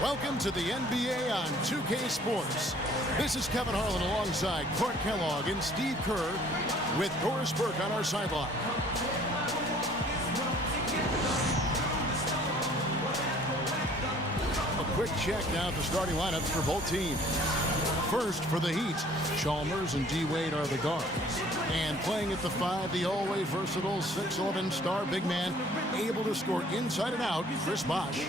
Welcome to the NBA on 2K Sports. This is Kevin Harlan alongside Clark Kellogg and Steve Kerr with Doris Burke on our sideline. A quick check now at the starting lineups for both teams. First for the Heat, Chalmers and D. Wade are the guards. And playing at the 5, the always versatile 6'11" star big man, able to score inside and out, Chris Bosh.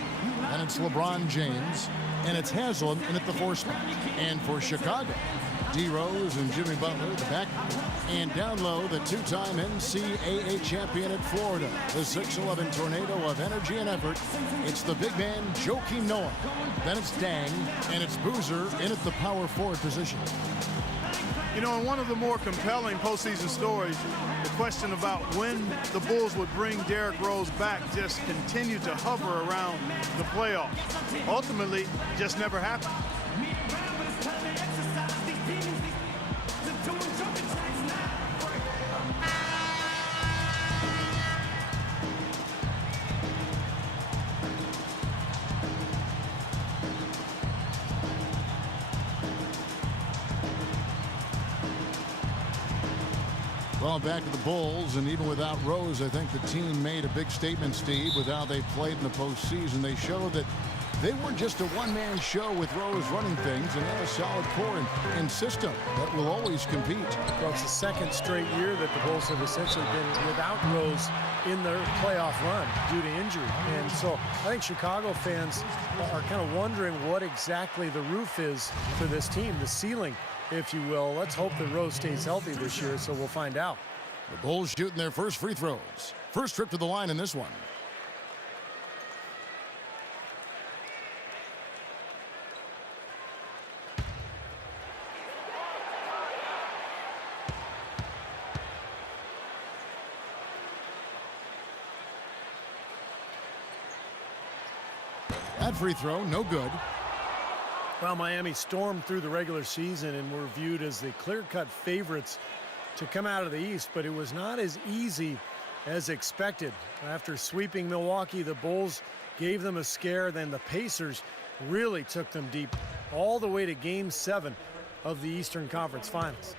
And it's LeBron James, and it's Haslam in at the 4 spot. And for Chicago, D. Rose and Jimmy Butler, the back. And down low, the 2-time NCAA champion at Florida, the 6'11" tornado of energy and effort. It's the big man, Joakim Noah. Then it's Dang, and it's Boozer in at the power forward position. You know, in one of the more compelling postseason stories, the question about when the Bulls would bring Derrick Rose back just continued to hover around the playoffs. Ultimately, just never happened. Well, back to the Bulls, and even without Rose, I think the team made a big statement, Steve, with how they played in the postseason. They showed that they weren't just a one-man show with Rose running things, and they have a solid core and system that will always compete. Well, it's the second straight year that the Bulls have essentially been without Rose in their playoff run due to injury. And so I think Chicago fans are kind of wondering what exactly the roof is for this team, the ceiling, if you will. Let's hope that Rose stays healthy this year, so we'll find out. The Bulls shooting their first free throws. First trip to the line in this one. That free throw, no good. Well, Miami stormed through the regular season and were viewed as the clear-cut favorites to come out of the East, but it was not as easy as expected. After sweeping Milwaukee, the Bulls gave them a scare. Then the Pacers really took them deep all the way to Game 7 of the Eastern Conference Finals.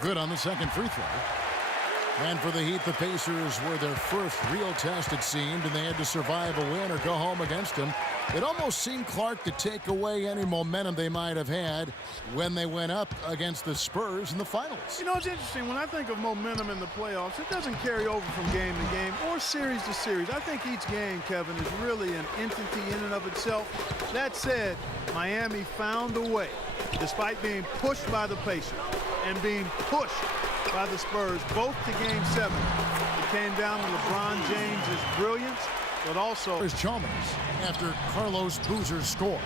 Good on the second free throw. And for the Heat, the Pacers were their first real test, it seemed, and they had to survive a win or go home against them. It almost seemed, Clark, to take away any momentum they might have had when they went up against the Spurs in the finals. You know, it's interesting. When I think of momentum in the playoffs, it doesn't carry over from game to game or series to series. I think each game, Kevin, is really an entity in and of itself. That said, Miami found a way, despite being pushed by the Pacers and being pushed by the Spurs, both to Game 7. It came down to LeBron James' brilliance, but also there's Chalmers after Carlos Boozer's score.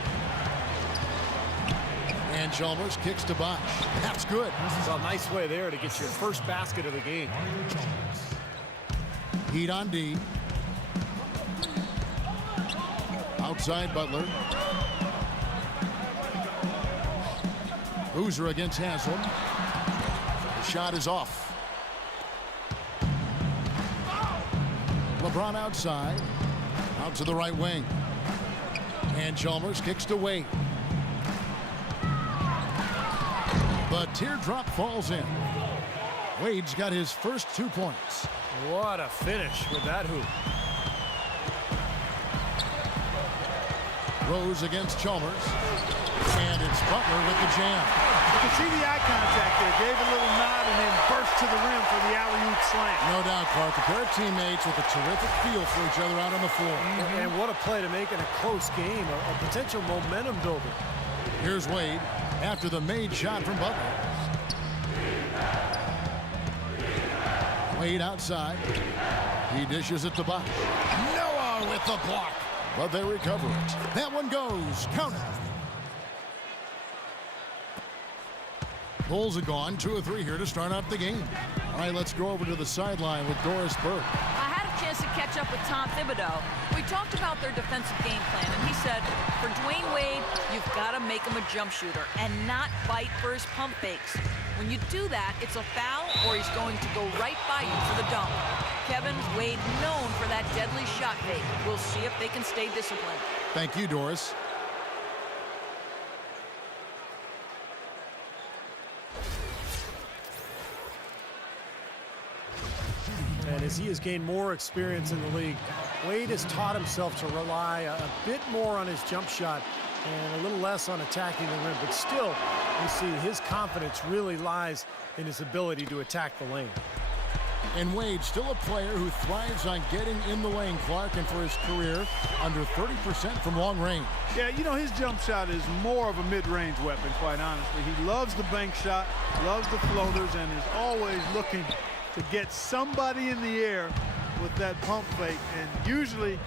And Chalmers kicks to Bosh. That's good. This is a nice way there to get your first basket of the game. Heat on D. Outside Butler. Boozer against Haslam. The shot is off. LeBron outside. Out to the right wing. And Chalmers kicks to Wade. The teardrop falls in. Wade's got his first 2 points. What a finish with that hoop. Rose against Chalmers. And it's Butler with the jam. You can see the eye contact there. Gave a little nod and then burst to the rim for the alley-oop slam. No doubt, Clark. A pair of teammates with a terrific feel for each other out on the floor. And what a play to make in a close game, a potential momentum builder. Here's Wade after the made shot from Butler. Wade outside. He dishes it to Bosh. Noah with the block. But they recover it. That one goes. Counter. Bulls are gone. 2 of 3 here to start out the game. All right, let's go over to the sideline with Doris Burke. I had a chance to catch up with Tom Thibodeau. We talked about their defensive game plan, and he said, for Dwayne Wade, you've got to make him a jump shooter and not fight for his pump fakes. When you do that, it's a foul, or he's going to go right by you for the dunk. Kevin, Wade known for that deadly shot fake. We'll see if they can stay disciplined. Thank you, Doris. And as he has gained more experience in the league, Wade has taught himself to rely a bit more on his jump shot and a little less on attacking the rim. But still, you see his confidence really lies in his ability to attack the lane. And Wade, still a player who thrives on getting in the lane, Clark, and for his career, under 30% from long range. Yeah, you know, his jump shot is more of a mid-range weapon, quite honestly. He loves the bank shot, loves the floaters, and is always looking to get somebody in the air with that pump fake. And usually,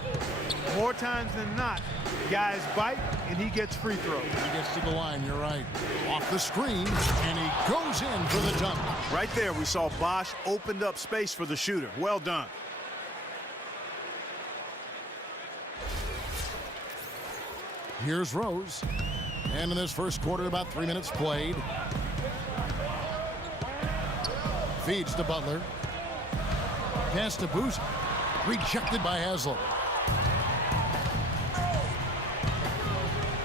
more times than not, guys bite and he gets free throws. He gets to the line, you're right. Off the screen, and he goes in for the dunk. Right there, we saw Bosch opened up space for the shooter. Well done. Here's Rose. And in this first quarter, about 3 minutes played. Feeds to Butler. Pass to Boozer. Rejected by Haslam.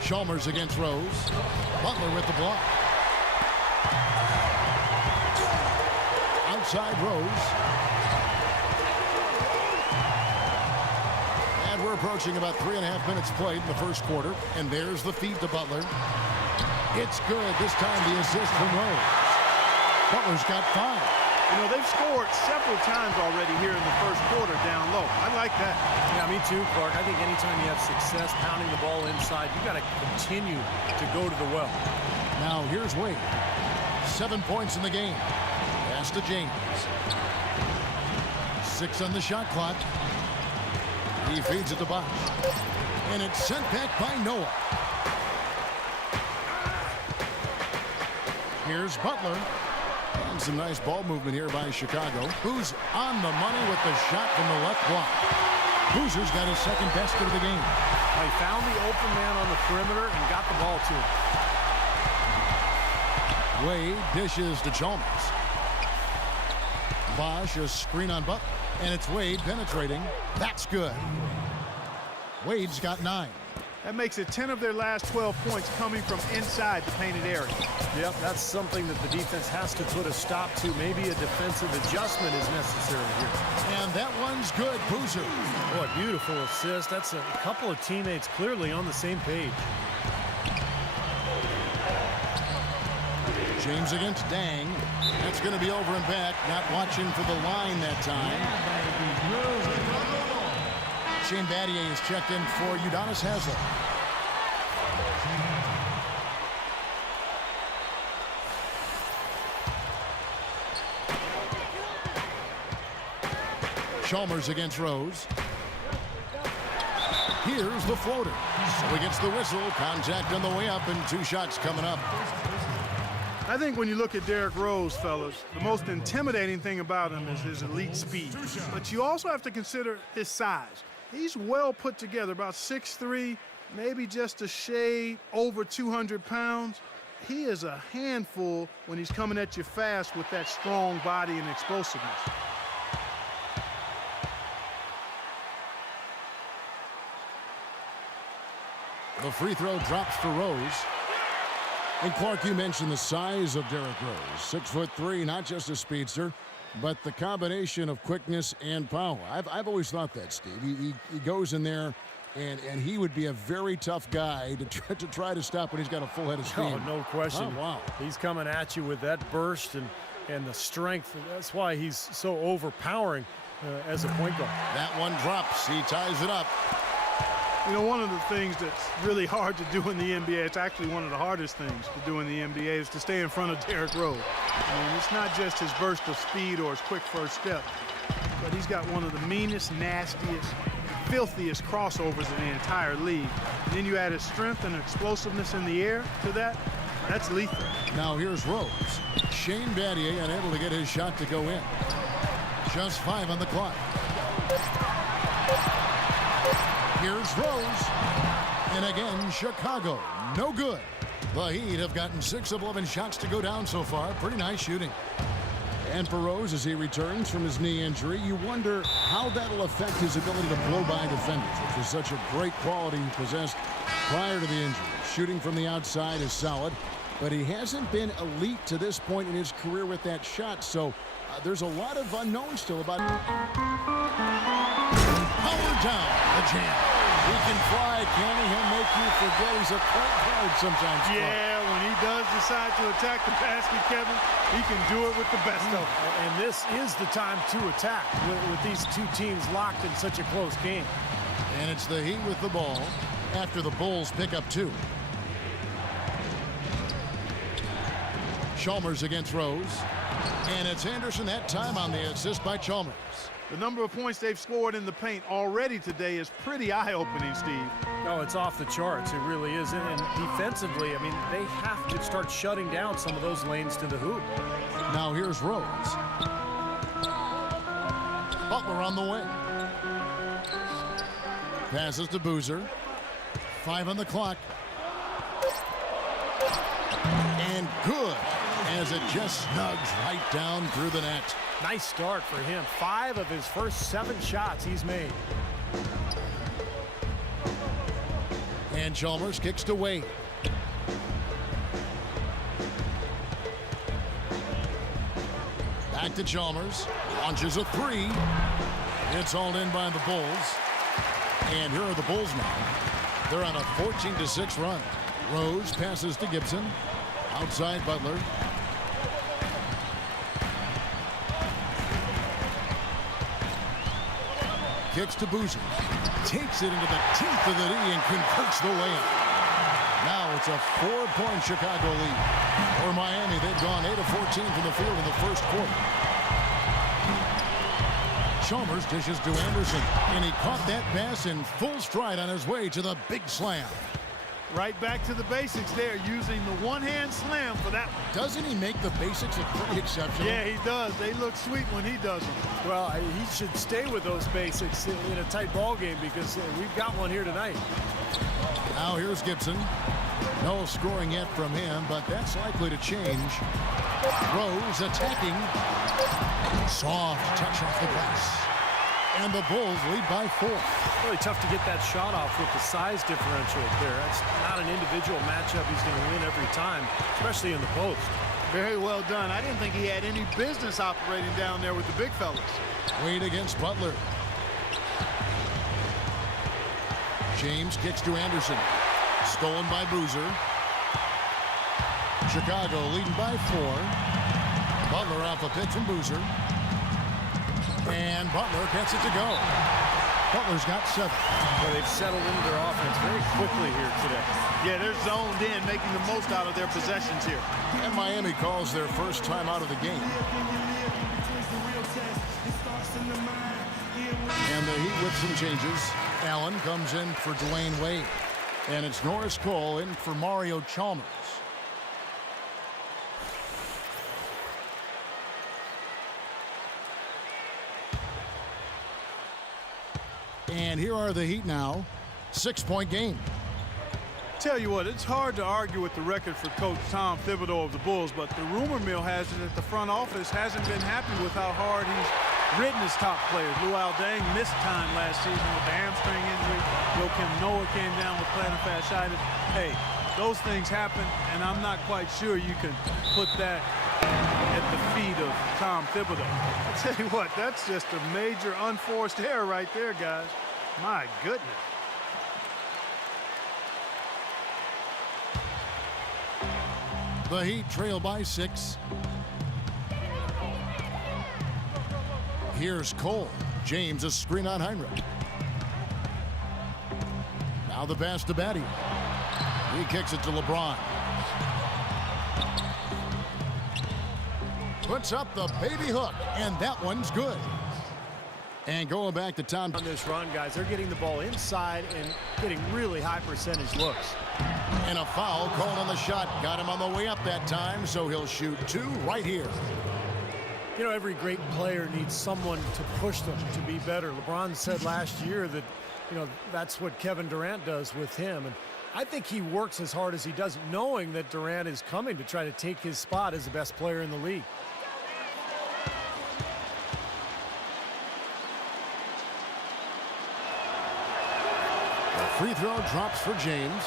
Chalmers against Rose. Butler with the block. Outside Rose. And we're approaching about 3.5 minutes played in the first quarter. And there's the feed to Butler. It's good. This time the assist from Rose. Butler's got 5. You know, they've scored several times already here in the first quarter down low. I like that. Yeah, me too, Clark. I think anytime you have success pounding the ball inside, you got to continue to go to the well. Now here's Wade. 7 points in the game. Pass to James. 6 on the shot clock. He feeds it to Bosch. And it's sent back by Noah. Here's Butler. And some nice ball movement here by Chicago. Who's on the money with the shot from the left block. Boozer's got his second basket of the game. He found the open man on the perimeter and got the ball to him. Wade dishes to Chalmers. Bosch, a screen on Butler. And it's Wade penetrating. That's good. Wade's got 9. That makes it 10 of their last 12 points coming from inside the painted area. Yep, that's something that the defense has to put a stop to. Maybe a defensive adjustment is necessary here. And that one's good. Boozer. What a beautiful assist. That's a couple of teammates clearly on the same page. James against Dang. That's going to be over and back. Not watching for the line that time. Shane Battier is checked in for Udonis Haslem. Chalmers against Rose. Here's the floater. So he gets the whistle. Contact on the way up and 2 shots coming up. I think when you look at Derrick Rose, fellas, the most intimidating thing about him is his elite speed. But you also have to consider his size. He's well put together, about 6'3", maybe just a shade over 200 pounds. He is a handful when he's coming at you fast with that strong body and explosiveness. The free throw drops for Rose. And Clark, you mentioned the size of Derrick Rose. 6'3", not just a speedster, but the combination of quickness and power. I've always thought that, Steve. He goes in there, and he would be a very tough guy to try to stop when he's got a full head of steam. Oh, no question. Oh, wow. He's coming at you with that burst and the strength. That's why he's so overpowering as a point guard. That one drops. He ties it up. You know, one of the things that's really hard to do in the NBA, it's actually one of the hardest things to do in the NBA, is to stay in front of Derrick Rose. I mean, it's not just his burst of speed or his quick first step, but he's got one of the meanest, nastiest, filthiest crossovers in the entire league. And then you add his strength and explosiveness in the air to that, that's lethal. Now here's Rose. Shane Battier unable to get his shot to go in. Just 5 on the clock. Here's Rose. And again, Chicago. No good. The Heat have gotten 6 of 11 shots to go down so far. Pretty nice shooting. And for Rose, as he returns from his knee injury, you wonder how that'll affect his ability to blow by defenders, which was such a great quality he possessed prior to the injury. Shooting from the outside is solid, but he hasn't been elite to this point in his career with that shot, so there's a lot of unknowns still about it. Power down, the jam. He can fly, can he? He'll make you forget he's a point guard sometimes. Yeah, when he does decide to attack the basket, Kevin, he can do it with the best of them. And this is the time to attack with these two teams locked in such a close game. And it's the Heat with the ball after the Bulls pick up 2. Chalmers against Rose. And it's Anderson that time on the assist by Chalmers. The number of points they've scored in the paint already today is pretty eye-opening, Steve. Oh, it's off the charts. It really is. And defensively, I mean, they have to start shutting down some of those lanes to the hoop. Now here's Rose. Butler on the wing. Passes to Boozer. 5 on the clock. And good, as it just snugs right down through the net. Nice start for him. 5 of his first 7 shots he's made. And Chalmers kicks to Wade. Back to Chalmers. Launches a 3. It's hauled in by the Bulls. And here are the Bulls now. They're on a 14-6 run. Rose passes to Gibson. Outside Butler. Kicks to Boozer. Takes it into the teeth of the knee and converts the layup. Now it's a 4-point Chicago lead. For Miami, they've gone 8 of 14 from the field in the first quarter. Chalmers dishes to Anderson, and he caught that pass in full stride on his way to the big slam. Right back to the basics there, using the one-hand slam for that one. Doesn't he make the basics look pretty exceptional? Yeah, he does. They look sweet when he does them. Well, he should stay with those basics in a tight ball game because we've got one here tonight. Now here's Gibson. No scoring yet from him, but that's likely to change. Rose attacking. Soft touch off the glass. And the Bulls lead by 4. Really tough to get that shot off with the size differential there. That's not an individual matchup he's going to win every time, especially in the post. Very well done. I didn't think he had any business operating down there with the big fellas. Wade against Butler. James kicks to Anderson. Stolen by Boozer. Chicago leading by 4. Butler off a pick from Boozer. And Butler gets it to go. Butler's got 7. Well, they've settled into their offense very quickly here today. Yeah, they're zoned in, making the most out of their possessions here. And Miami calls their first time out of the game. And the Heat with some changes. Allen comes in for Dwayne Wade. And it's Norris Cole in for Mario Chalmers. And here are the Heat now. 6-point game. Tell you what, it's hard to argue with the record for Coach Tom Thibodeau of the Bulls, but the rumor mill has it that the front office hasn't been happy with how hard he's ridden his top players. Luol Deng missed time last season with the hamstring injury. Joakim Noah came down with plantar fasciitis. Hey, those things happen, and I'm not quite sure you can put that at the feet of Tom Thibodeau. I tell you what, that's just a major unforced error right there, guys. My goodness. The Heat trail by 6. Here's Cole. James a screen on Heinrich. Now the pass to Batty. He kicks it to LeBron. Puts up the baby hook, and that one's good. And going back to Tom. On this run, guys, they're getting the ball inside and getting really high percentage looks. And a foul called on the shot. Got him on the way up that time, so he'll shoot 2 right here. You know, every great player needs someone to push them to be better. LeBron said last year that, you know, that's what Kevin Durant does with him. And I think he works as hard as he does, knowing that Durant is coming to try to take his spot as the best player in the league. Free throw drops for James.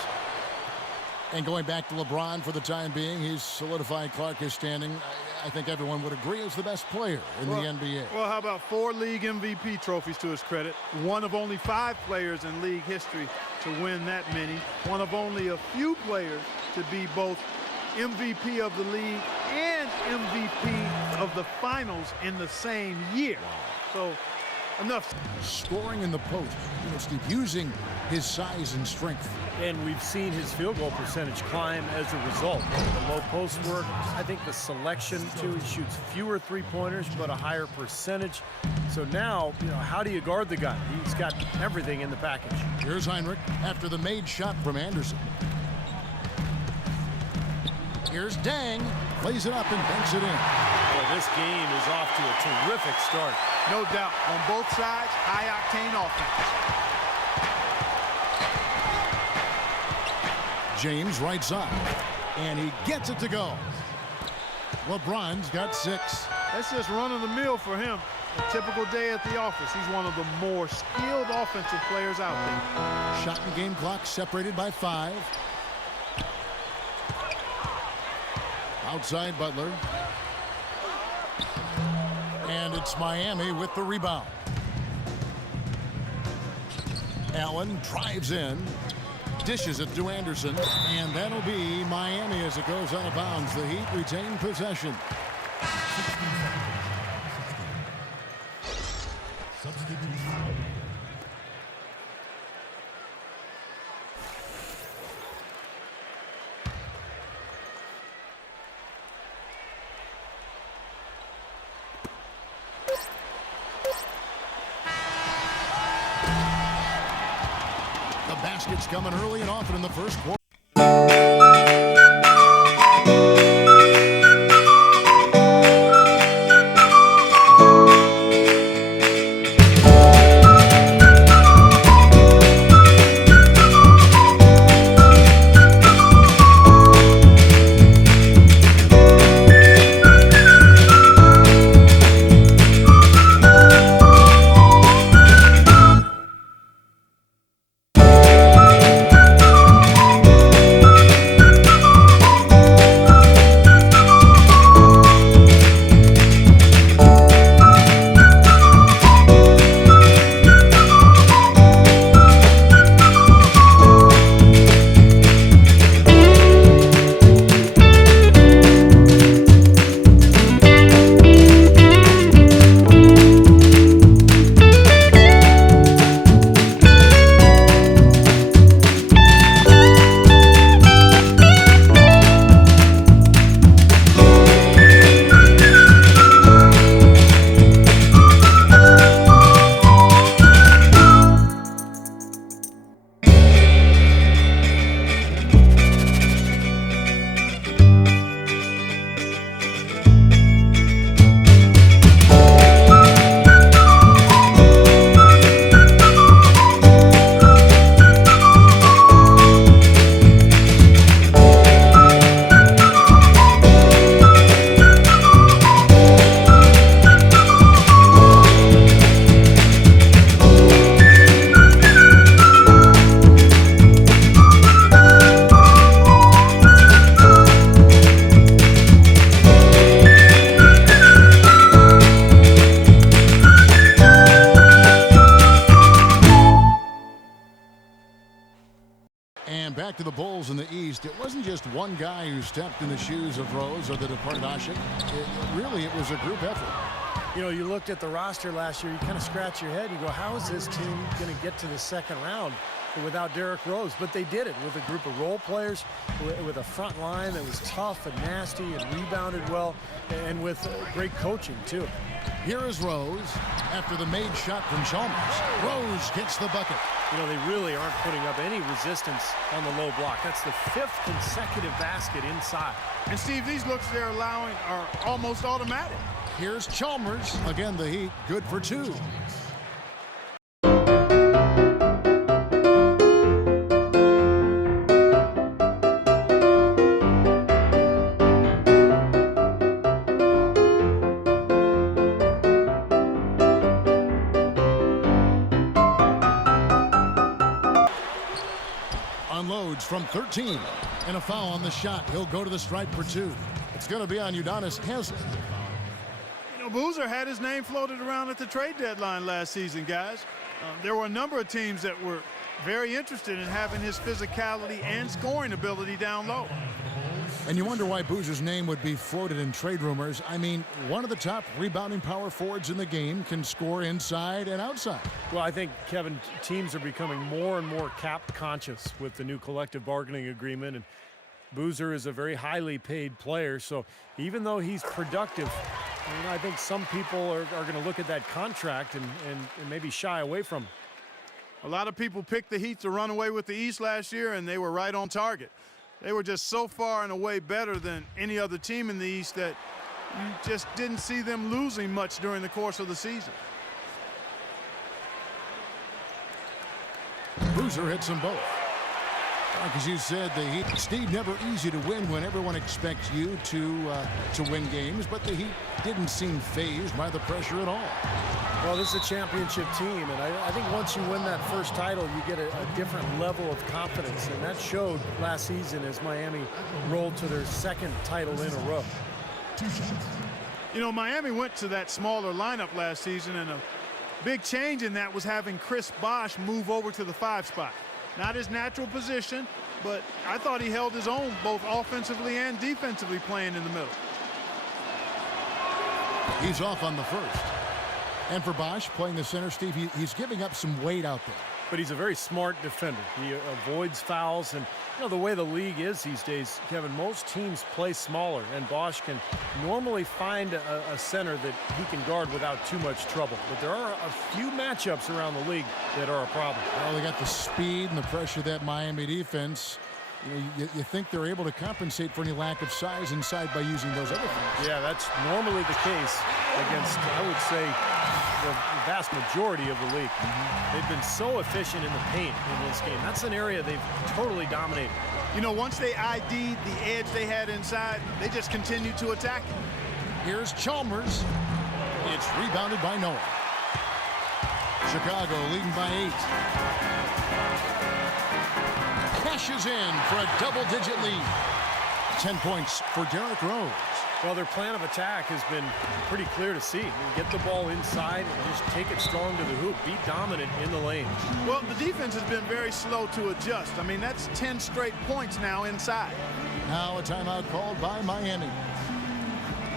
And going back to LeBron for the time being, he's solidified Clark is standing. I think everyone would agree is the best player in the NBA. Well, how about 4 league MVP trophies to his credit? One of only 5 players in league history to win that many. One of only a few players to be both MVP of the league and MVP of the finals in the same year. So enough. Scoring in the post. You know, Steve, using his size and strength. And we've seen his field goal percentage climb as a result. The low post work, I think the selection too, he shoots fewer three-pointers but a higher percentage. So now, you know, how do you guard the guy? He's got everything in the package. Here's Heinrich after the made shot from Anderson. Here's Dang, plays it up and banks it in. Well, this game is off to a terrific start. No doubt, on both sides, high-octane offense. James right side, and he gets it to go. LeBron's got 6. That's just run-of-the-mill for him. A typical day at the office. He's one of the more skilled offensive players out there. Shot and game clock separated by 5. Outside Butler. And it's Miami with the rebound. Allen drives in. Dishes it to Anderson, and that'll be Miami as it goes out of bounds. The Heat retain possession. Baskets coming early and often in the first quarter. And back to the Bulls in the East. It wasn't just one guy who stepped in the shoes of Rose or the departed Ashik. It was a group effort. You know, you looked at the roster last year, you kind of scratch your head. You go, how is this team going to get to the second round without Derrick Rose? But they did it with a group of role players, with a front line that was tough and nasty and rebounded well, and with great coaching, too. Here is Rose after the made shot from Chalmers. Rose gets the bucket. You know, they really aren't putting up any resistance on the low block. That's the 5th consecutive basket inside. And, Steve, these looks they're allowing are almost automatic. Here's Chalmers. Again, the Heat good for 2. shoots from 13. And a foul on the shot. He'll go to the stripe for 2. It's going to be on Udonis Haslem. You know, Boozer had his name floated around at the trade deadline last season, guys. There were a number of teams that were very interested in having his physicality and scoring ability down low. And you wonder why Boozer's name would be floated in trade rumors. I mean, one of the top rebounding power forwards in the game, can score inside and outside. Well, I think, Kevin, teams are becoming more and more cap conscious with the new collective bargaining agreement. And Boozer is a very highly paid player. So even though he's productive, I think some people are going to look at that contract and maybe shy away from him. A lot of people picked the Heat to run away with the East last year, and they were right on target. They were just so far and away better than any other team in the East that you just didn't see them losing much during the course of the season. Boozer hits them both. As you said, the Heat, Steve, never easy to win when everyone expects you to win games, but the Heat didn't seem fazed by the pressure at all. Well, this is a championship team, and I think once you win that first title, you get a different level of confidence, and that showed last season as Miami rolled to their second title in a row. You know, Miami went to that smaller lineup last season, and a big change in that was having Chris Bosh move over to the 5 spot. Not his natural position, but I thought he held his own both offensively and defensively playing in the middle. He's off on the first. And for Bosh, playing the center, Steve, he's giving up some weight out there. But he's a very smart defender. He avoids fouls, and the way the league is these days, Kevin, most teams play smaller, and Bosh can normally find a center that he can guard without too much trouble. But there are a few matchups around the league that are a problem. Well, they got the speed and the pressure of that Miami defense. You think they're able to compensate for any lack of size inside by using those other things. Yeah, that's normally the case against, I would say, the vast majority of the league. They've been so efficient in the paint in this game. That's an area they've totally dominated. You know, once they ID'd the edge they had inside, they just continued to attack it. Here's Chalmers. It's rebounded by Noah. Chicago leading by 8. Cashes in for a double-digit lead. 10 points for Derrick Rose. Well, their plan of attack has been pretty clear to see. Get the ball inside and just take it strong to the hoop. Be dominant in the lane. Well, the defense has been very slow to adjust. I mean, that's 10 straight points now inside. Now a timeout called by Miami.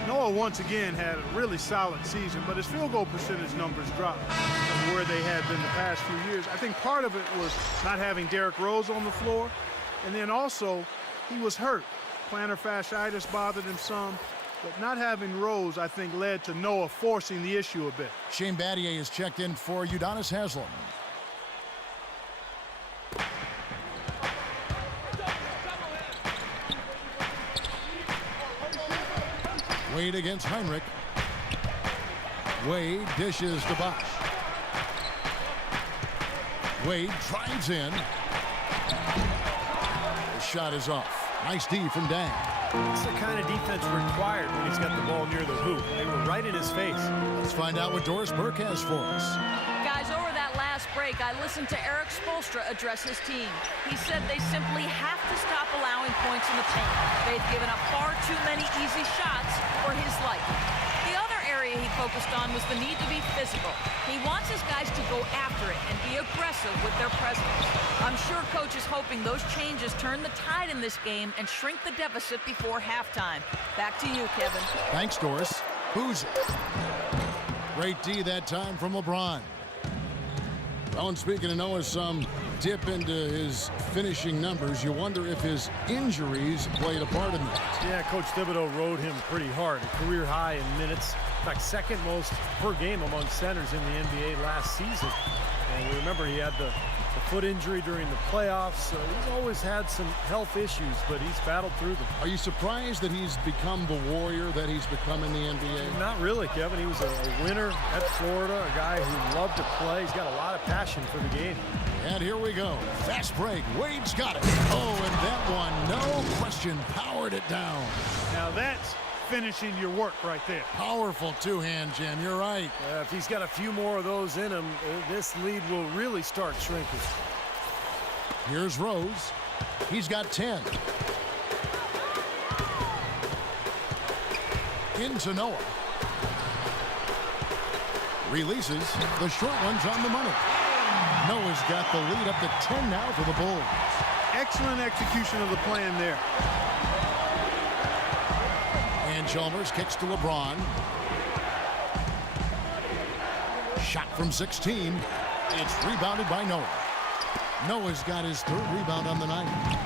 Noah once again had a really solid season, but his field goal percentage numbers dropped from where they had been the past few years. I think part of it was not having Derrick Rose on the floor, and then also he was hurt. Plantar fasciitis bothered him some, but not having Rose, I think, led to Noah forcing the issue a bit. Shane Battier is checked in for Udonis Haslem. Wade against Heinrich. Wade dishes to Bosh. Wade drives in. The shot is off. Nice D from Dang. It's the kind of defense required when he's got the ball near the hoop. They were right in his face. Let's find out what Doris Burke has for us. Guys, over that last break, I listened to Eric Spoelstra address his team. He said they simply have to stop allowing points in the paint. They've given up far too many easy shots for his liking. The other area he focused on was the need to be physical. He wants his guys to go after it and be aggressive with their presence. I'm sure Coach is hoping those changes turn the tide in this game and shrink the deficit before halftime. Back to you, Kevin. Thanks, Doris. Boozer. Great D that time from LeBron. Well, and speaking of Noah, some dip into his finishing numbers. You wonder if his injuries played a part in that. Yeah, Coach Thibodeau rode him pretty hard. A career high in minutes. In fact, second most per game among centers in the NBA last season. And we remember he had the foot injury during the playoffs. So he's always had some health issues, but he's battled through them. Are you surprised that he's become the warrior that he's become in the NBA? Not really, Kevin. He was a winner at Florida, a guy who loved to play. He's got a lot of passion for the game. And here we go. Fast break. Wade's got it. Oh, and that one, no question, powered it down. Now that's finishing your work right there. Powerful two-hand jam. You're right. If he's got a few more of those in him, this lead will really start shrinking. Here's Rose. He's got 10. Into Noah. Releases. The short one's on the money. Noah's got the lead up to 10 now for the Bulls. Excellent execution of the plan there. And Chalmers kicks to LeBron. Shot from 16. It's rebounded by Noah. Noah's got his third rebound on the night.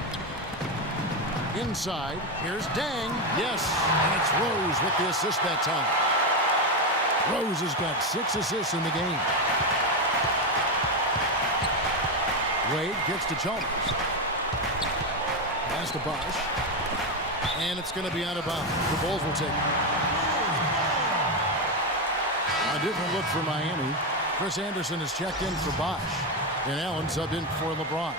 Inside, here's Dang. Yes, and it's Rose with the assist that time. Rose has got 6 assists in the game. Wade gets to Chalmers. Pass to Bosch. And it's going to be out of bounds. The Bulls will take it. A different look for Miami. Chris Anderson has checked in for Bosch. And Allen subbed in for LeBron.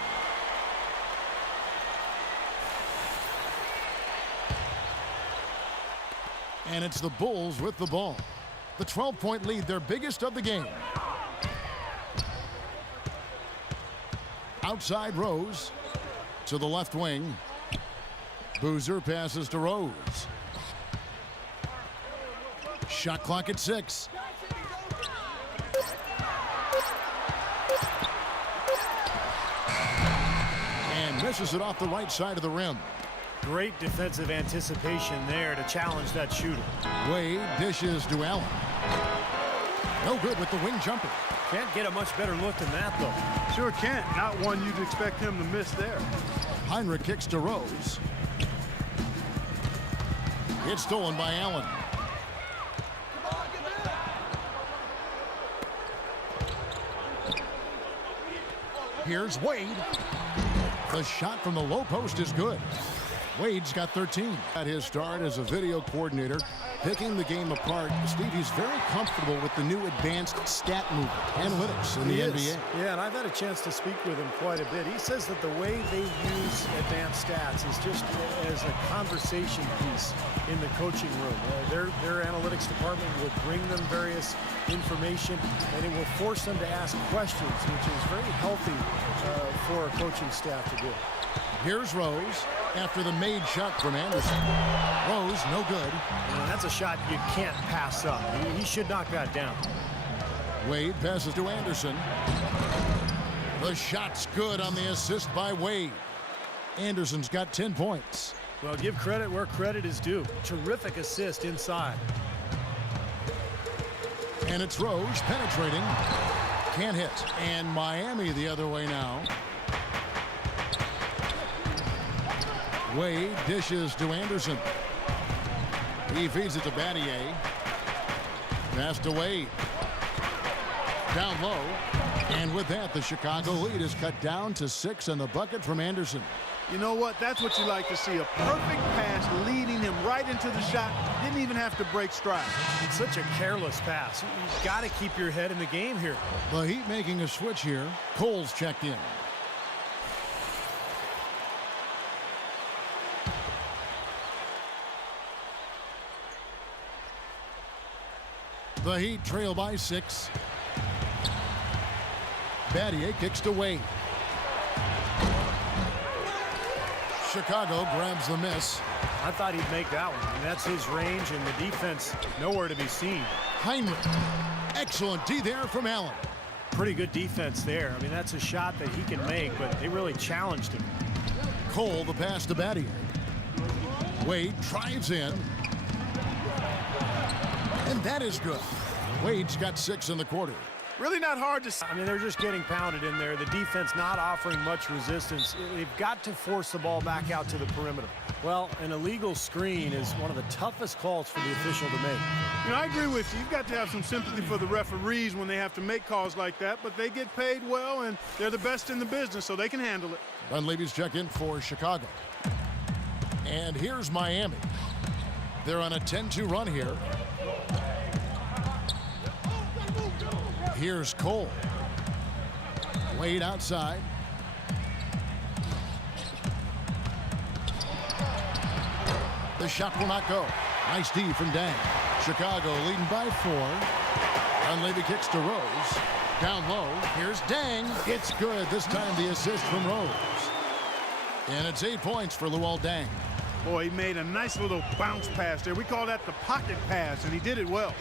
And it's the Bulls with the ball. The 12-point lead, their biggest of the game. Outside Rose to the left wing. Boozer passes to Rose. Shot clock at 6. And misses it off the right side of the rim. Great defensive anticipation there to challenge that shooter. Wade dishes to Allen. No good with the wing jumper. Can't get a much better look than that, though. Sure can't. Not one you'd expect him to miss there. Heinrich kicks to Rose. It's stolen by Allen. Here's Wade. The shot from the low post is good. Wade's got 13. At his start as a video coordinator, picking the game apart, Steve, he's very comfortable with the new advanced stat movement, analytics in the NBA. Yeah, and I've had a chance to speak with him quite a bit. He says that the way they use advanced stats is just as a conversation piece in the coaching room. Their analytics department will bring them various information, and it will force them to ask questions, which is very healthy for a coaching staff to do. Here's Rose after the made shot from Anderson. Rose, no good. And that's a shot you can't pass up. He should knock that down. Wade passes to Anderson. The shot's good on the assist by Wade. Anderson's got 10 points. Well, give credit where credit is due. Terrific assist inside. And it's Rose penetrating. Can't hit. And Miami the other way now. Wade dishes to Anderson. He feeds it to Battier. Pass to Wade. Down low. And with that, the Chicago lead is cut down to 6 and the bucket from Anderson. You know what? That's what you like to see. A perfect pass leading him right into the shot. Didn't even have to break stride. It's such a careless pass. You've got to keep your head in the game here. The Heat making a switch here. Cole's checked in. The Heat trail by 6. Battier kicks to Wade. Chicago grabs the miss. I thought he'd make that one. I mean, that's his range, and the defense nowhere to be seen. Heinrich. Excellent D there from Allen. Pretty good defense there. I mean, that's a shot that he can make, but they really challenged him. Cole, the pass to Battier. Wade drives in. And that is good. Wade's got 6 in the quarter. Really not hard to see. I mean, they're just getting pounded in there. The defense not offering much resistance. They've got to force the ball back out to the perimeter. Well, an illegal screen is one of the toughest calls for the official to make. You know, I agree with you. You've got to have some sympathy for the referees when they have to make calls like that, but they get paid well, and they're the best in the business, so they can handle it. Dunleavy's check in for Chicago. And here's Miami. They're on a 10-2 run here. Here's Cole. Wade outside. The shot will not go. Nice D from Dang. Chicago leading by 4. Dunleavy kicks to Rose. Down low. Here's Dang. It's good. This time the assist from Rose. And it's 8 points for Luol Deng. Boy, he made a nice little bounce pass there. We call that the pocket pass, and he did it well.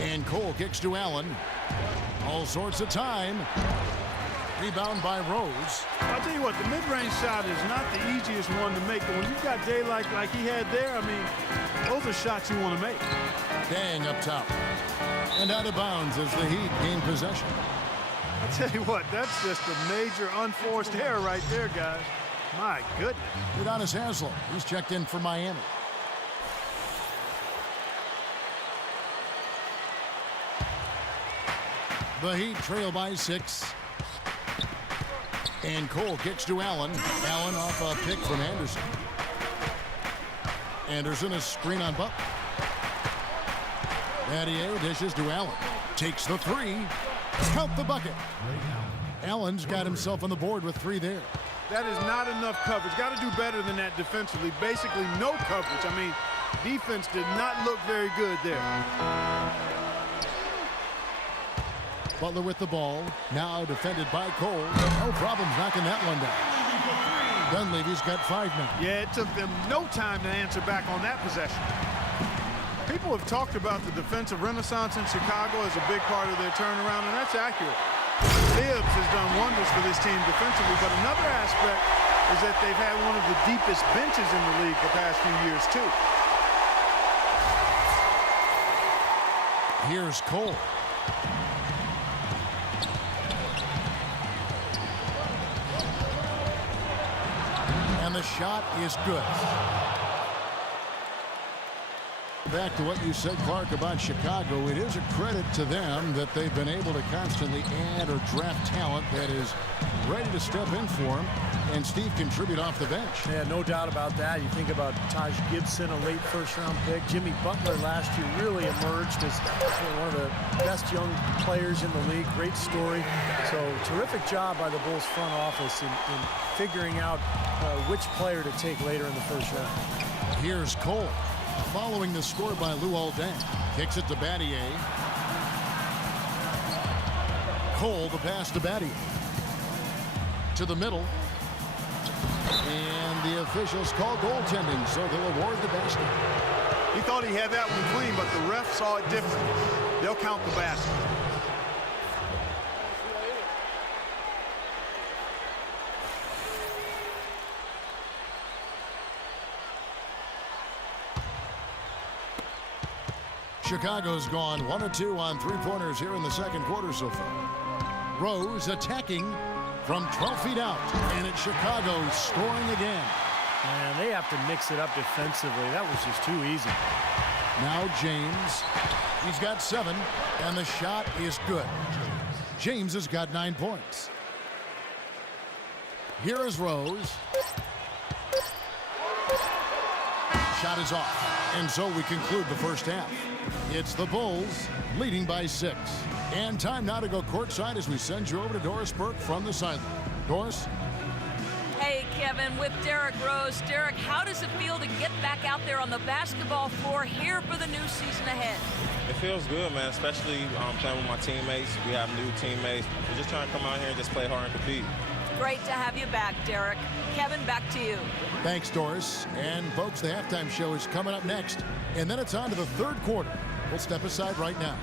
And Cole kicks to Allen. All sorts of time. Rebound by Rose. I'll tell you what, the mid-range shot is not the easiest one to make, but when you've got daylight like he had there, I mean, those are shots you want to make. Deng up top. And out of bounds as the Heat gain possession. I'll tell you what, that's just a major unforced error right there, guys. My goodness. Udonis Haslem, he's checked in for Miami. The Heat trail by 6. And Cole kicks to Allen. Allen off a pick from Anderson. Anderson, a screen on Buck. Battier dishes to Allen. Takes the 3. Count the bucket. Allen's got himself on the board with 3 there. That is not enough coverage. Got to do better than that defensively. Basically no coverage. I mean, defense did not look very good there. Butler with the ball. Now defended by Cole. No problems knocking that one down. Dunleavy's got 5 men. Yeah, it took them no time to answer back on that possession. People have talked about the defensive renaissance in Chicago as a big part of their turnaround, and that's accurate. Tibbs has done wonders for this team defensively, but another aspect is that they've had one of the deepest benches in the league the past few years, too. Here's Cole. And the shot is good. Back to what you said, Clark, about Chicago. It is a credit to them that they've been able to constantly add or draft talent that is ready to step in for them. And Steve contribute off the bench. Yeah, no doubt about that. You think about Taj Gibson, a late first-round pick. Jimmy Butler last year really emerged as one of the best young players in the league. Great story. So terrific job by the Bulls front office in figuring out which player to take later in the first round. Here's Cole. Following the score by Luol Deng. Kicks it to Battier. Cole, the pass to Battier. To the middle. And the officials call goaltending, so they'll award the basket. He thought he had that one clean, but the ref saw it different. They'll count the basket. Chicago's gone 1 of 2 on 3-pointers here in the second quarter so far. Rose attacking from 12 feet out, and it's Chicago scoring again. And they have to mix it up defensively. That was just too easy. Now James. He's got 7, and the shot is good. James has got 9 points. Here is Rose. Shot is off, and so we conclude the first half. It's the Bulls leading by 6. And time now to go courtside as we send you over to Doris Burke from the sideline. Doris? Hey, Kevin, with Derrick Rose. Derrick, how does it feel to get back out there on the basketball floor here for the new season ahead? It feels good, man, especially playing with my teammates. We have new teammates. We're just trying to come out here and just play hard and compete. Great to have you back, Derrick. Kevin, back to you. Thanks, Doris. And, folks, the halftime show is coming up next. And then it's on to the third quarter. We'll step aside right now.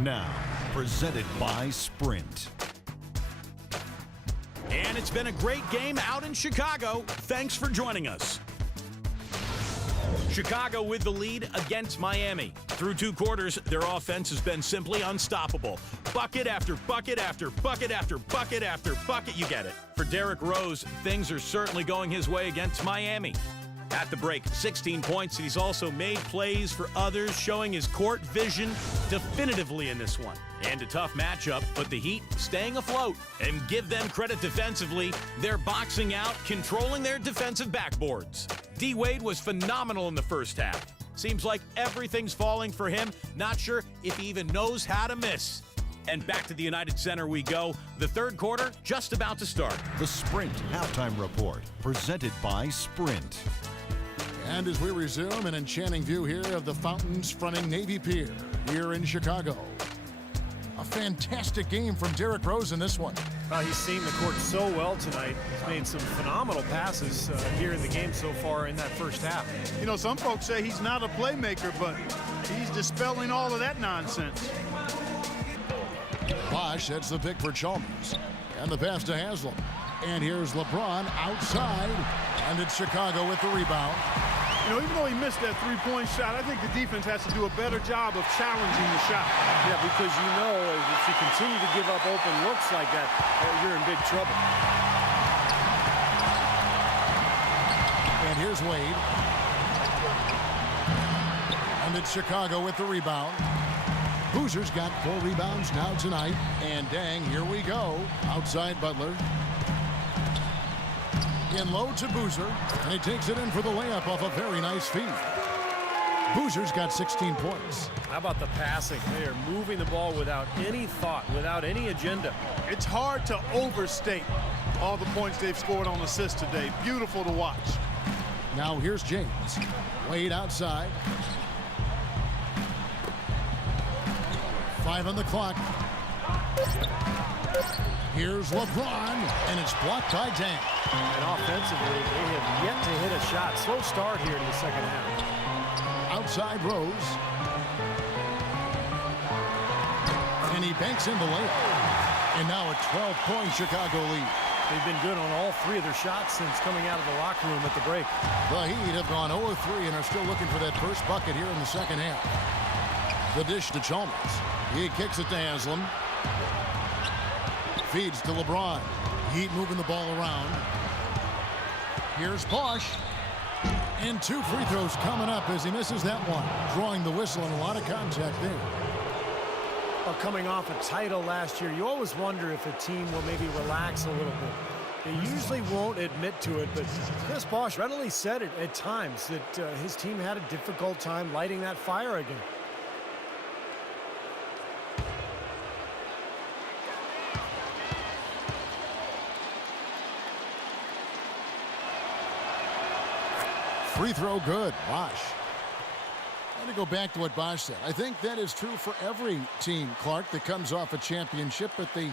Now, presented by Sprint. And it's been a great game out in Chicago. Thanks for joining us. Chicago with the lead against Miami. Through 2 quarters, their offense has been simply unstoppable. Bucket after bucket after bucket after bucket after bucket. You get it. For Derrick Rose, things are certainly going his way against Miami. At the break, 16 points, and he's also made plays for others, showing his court vision definitively in this one. And a tough matchup, but the Heat staying afloat. And give them credit defensively. They're boxing out, controlling their defensive backboards. D-Wade was phenomenal in the first half. Seems like everything's falling for him. Not sure if he even knows how to miss. And back to the United Center we go. The third quarter just about to start. The Sprint Halftime Report, presented by Sprint. And as we resume an enchanting view here of the fountains fronting Navy Pier here in Chicago. A fantastic game from Derrick Rose in this one. Well, he's seen the court so well tonight. He's made some phenomenal passes here in the game so far in that first half. You know, some folks say he's not a playmaker, but he's dispelling all of that nonsense. Bosch sets the pick for Chalmers. And the pass to Haslam. And here's LeBron outside. And it's Chicago with the rebound. You know, even though he missed that three-point shot, I think the defense has to do a better job of challenging the shot. Yeah, because you know if you continue to give up open looks like that, you're in big trouble. And here's Wade. And it's Chicago with the rebound. Boozer's got 4 rebounds now tonight. And dang, here we go. Outside Butler. In low to Boozer. And he takes it in for the layup off a very nice feed. Boozer's got 16 points. How about the passing? They are moving the ball without any thought, without any agenda. It's hard to overstate all the points they've scored on assists today. Beautiful to watch. Now here's James. Wade outside. 5 on the clock. Here's LeBron, and it's blocked by Dang. And offensively, they have yet to hit a shot. Slow start here in the second half. Outside Rose. And he banks in the layup. And now a 12-point Chicago lead. They've been good on all 3 of their shots since coming out of the locker room at the break. The Heat have gone 0-3 and are still looking for that first bucket here in the second half. The dish to Chalmers. He kicks it to Haslam. Feeds to LeBron. Heat moving the ball around. Here's Bosch. And 2 free throws coming up as he misses that one. Drawing the whistle and a lot of contact there. Well, coming off a title last year, you always wonder if a team will maybe relax a little bit. They usually won't admit to it, but Chris Bosch readily said it at times that his team had a difficult time lighting that fire again. Free throw good. Bosch. I'm going to go back to what Bosch said. I think that is true for every team, Clark, that comes off a championship, but they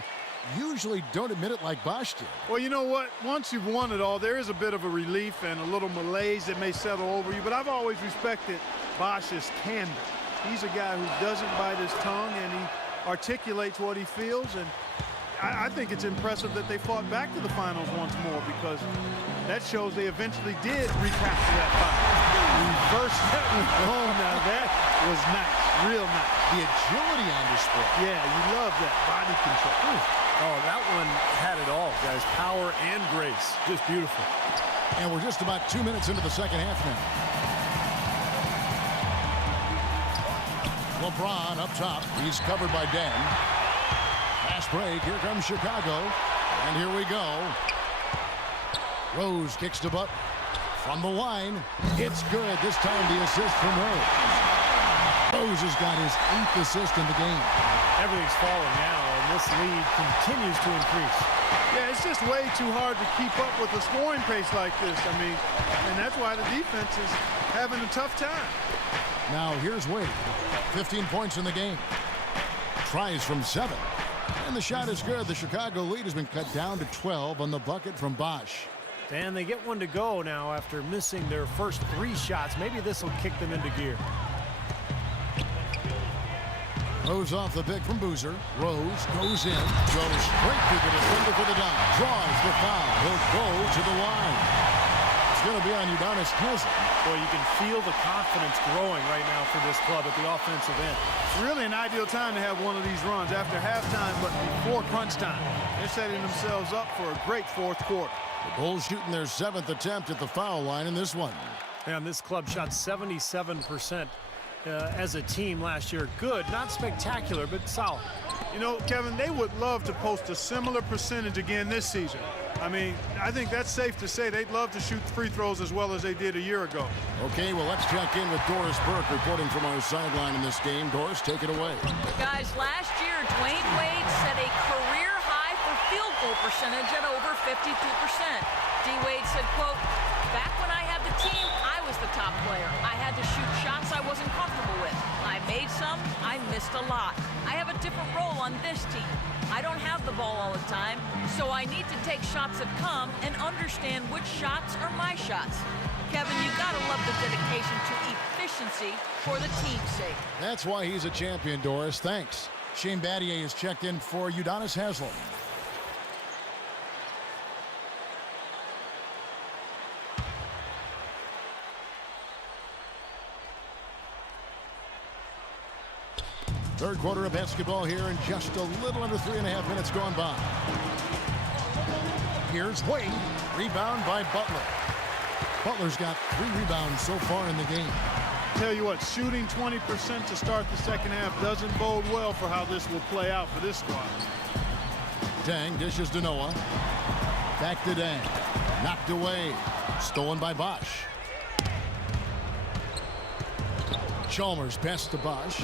usually don't admit it like Bosch did. Well, you know what? Once you've won it all, there is a bit of a relief and a little malaise that may settle over you, but I've always respected Bosch's candor. He's a guy who doesn't bite his tongue, and he articulates what he feels, and I think it's impressive that they fought back to the finals once more, because that shows they eventually did recapture that final. Reverse that one home. Now that was nice, real nice. The agility on display. Yeah, you love that body control. Oh, that one had it all, guys. Power and grace. Just beautiful. And we're just about 2 minutes into the second half now. LeBron up top. He's covered by Dan. Fast break. Here comes Chicago. And here we go. Rose kicks to Butler. From the line. It's good. This time the assist from Rose. Rose has got his 8th assist in the game. Everything's falling now, and this lead continues to increase. Yeah, it's just way too hard to keep up with a scoring pace like this. I mean, and that's why the defense is having a tough time. Now here's Wade. 15 points in the game. Tries from 7. And the shot is good. The Chicago lead has been cut down to 12 on the bucket from Bosch. And they get one to go now after missing their first 3 shots. Maybe this will kick them into gear. Rose off the pick from Boozer. Rose goes in. Goes straight to the defender for the dunk. Draws the foul. He'll go to the line. It's going to be on Udonis Haslem. Boy, you can feel the confidence growing right now for this club at the offensive end. It's really an ideal time to have one of these runs after halftime, but before crunch time. They're setting themselves up for a great fourth quarter. The Bulls shooting their 7th attempt at the foul line in this one. And this club shot 77% as a team last year. Good, not spectacular, but solid. You know, Kevin, they would love to post a similar percentage again this season. I mean, I think that's safe to say they'd love to shoot free throws as well as they did a year ago. Okay, well, let's check in with Doris Burke reporting from our sideline in this game. Doris, take it away. Guys, last year, Dwayne Wade set a career high for field goal percentage at over 52%. D-Wade said, quote, "Back when I had the team, I was the top player. I had to shoot shots I wasn't comfortable with. I made some, I missed a lot. I have a different role on this team. I don't have the ball all the time, so I need to take shots that come and understand which shots are my shots. Kevin, you gotta love the dedication to efficiency for the team's sake. That's why he's a champion, Doris. Thanks. Shane Battier is checked in for Udonis Haslem. Third quarter of basketball here, and just a little under 3.5 minutes gone by. Here's Wade. Rebound by Butler. Butler's got 3 rebounds so far in the game. Tell you what, shooting 20% to start the second half doesn't bode well for how this will play out for this squad. Dang dishes to Noah. Back to Dang. Knocked away. Stolen by Bosch. Chalmers pass to Bosch.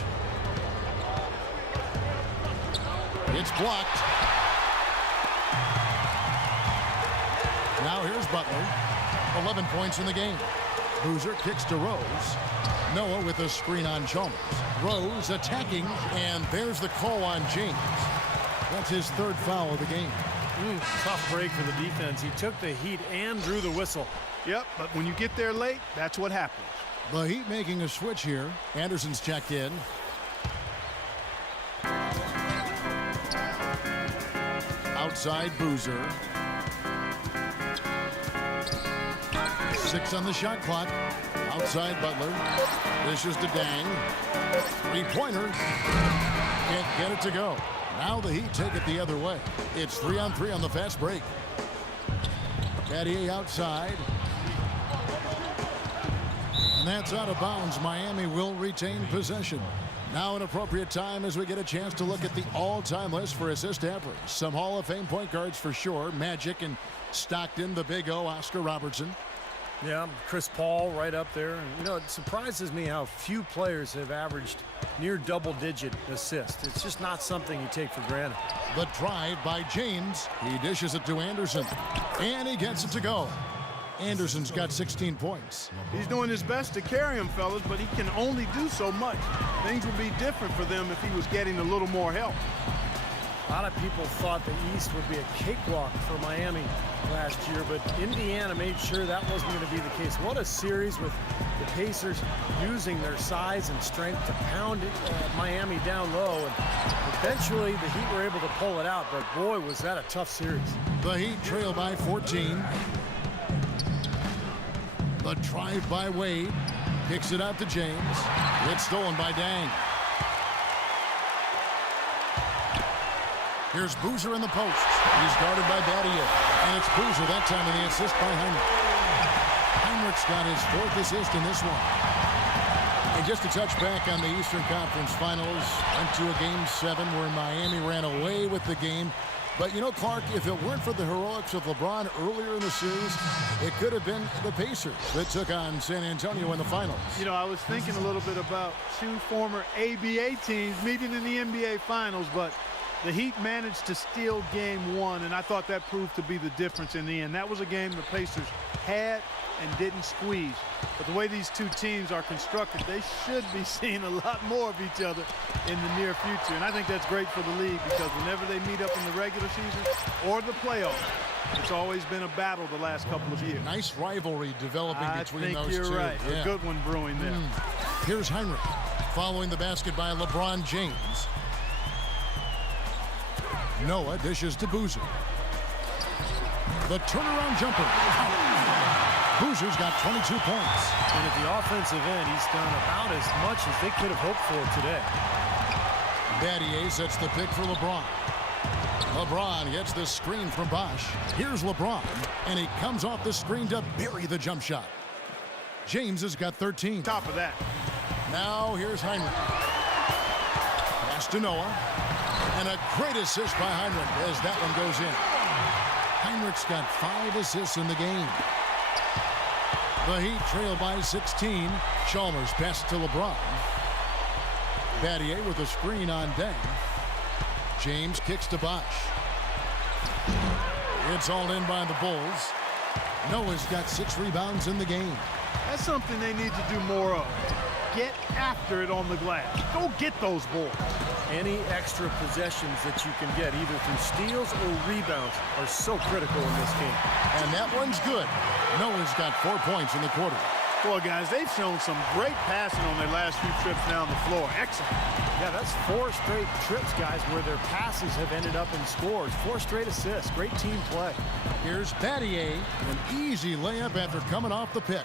It's blocked. Now here's Butler. 11 points in the game. Boozer kicks to Rose. Noah with a screen on Chalmers. Rose attacking, and there's the call on James. That's his 3rd foul of the game. Tough break for the defense. He took the heat and drew the whistle. Yep, but when you get there late, that's what happens. The Heat making a switch here. Anderson's checked in. Outside Boozer. 6 on the shot clock. Outside Butler. Dishes to Dang. 3-pointer. Can't get it to go. Now the Heat take it the other way. It's 3-on-3 on the fast break. Battier outside. And that's out of bounds. Miami will retain possession. Now an appropriate time as we get a chance to look at the all-time list for assist average. Some Hall of Fame point guards for sure. Magic and Stockton, the Big O, Oscar Robertson. Yeah, Chris Paul right up there. You know, it surprises me how few players have averaged near double-digit assists. It's just not something you take for granted. The drive by James. He dishes it to Anderson. And he gets it to go. Anderson's got 16 points. He's doing his best to carry him, fellas, but he can only do so much. Things would be different for them if he was getting a little more help. A lot of people thought the East would be a cakewalk for Miami last year, but Indiana made sure that wasn't going to be the case. What a series with the Pacers using their size and strength to pound Miami down low. And eventually the Heat were able to pull it out, but boy, was that a tough series. The Heat trail by 14. The drive by Wade. Kicks it out to James. It's stolen by Dang. Here's Boozer in the post. He's guarded by Battier. And it's Boozer that time in the assist by Heinrich. Heinrich's got his 4th assist in this one. And just to touch back on the Eastern Conference Finals, went to a Game 7 where Miami ran away with the game. But, you know, Clark, if it weren't for the heroics of LeBron earlier in the series, it could have been the Pacers that took on San Antonio in the finals. You know, I was thinking a little bit about 2 former ABA teams meeting in the NBA Finals, but the Heat managed to steal Game 1, and I thought that proved to be the difference in the end. That was a game the Pacers had and didn't squeeze. But the way these 2 teams are constructed, they should be seeing a lot more of each other in the near future. And I think that's great for the league because whenever they meet up in the regular season or the playoffs, it's always been a battle the last couple of years. Nice rivalry developing between those two. I think you're right. Yeah. A good one brewing there. Here's Heinrich following the basket by LeBron James. Noah dishes to Boozer. The turnaround jumper. Boozer's got 22 points. And at the offensive end, he's done about as much as they could have hoped for today. Battier sets the pick for LeBron. LeBron gets the screen from Bosch. Here's LeBron, and he comes off the screen to bury the jump shot. James has got 13. Top of that. Now here's Heinrich. Pass to Noah. And a great assist by Heinrich as that one goes in. Heinrich's got 5 assists in the game. The Heat trail by 16. Chalmers pass to LeBron. Battier with a screen on Dang. James kicks to Bosch. It's all in by the Bulls. Noah's got 6 rebounds in the game. That's something they need to do more of. get after it on the glass. Go get those boards. Any extra possessions that you can get, either through steals or rebounds, are so critical in this game. And that one's good. Noah's got 4 points in the quarter. Boy, guys, they've shown some great passing on their last few trips down the floor. Excellent. Yeah, that's 4 straight trips, guys, where their passes have ended up in scores. 4 straight assists. Great team play. Here's Battier, an easy layup after coming off the pick.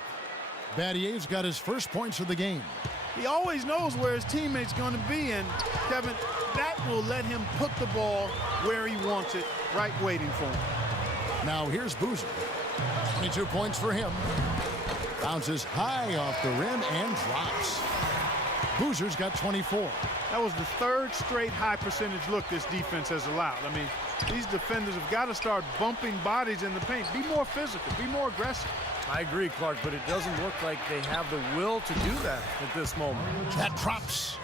Battier's got his first points of the game. He always knows where his teammate's going to be, and, Kevin, that will let him put the ball where he wants it, right waiting for him. Now here's Boozer. 22 points for him. Bounces high off the rim and drops. Boozer's got 24. That was the 3rd straight high percentage look this defense has allowed. I mean, these defenders have got to start bumping bodies in the paint. Be more physical. Be more aggressive. I agree, Clark, but it doesn't look like they have the will to do that at this moment. That drops.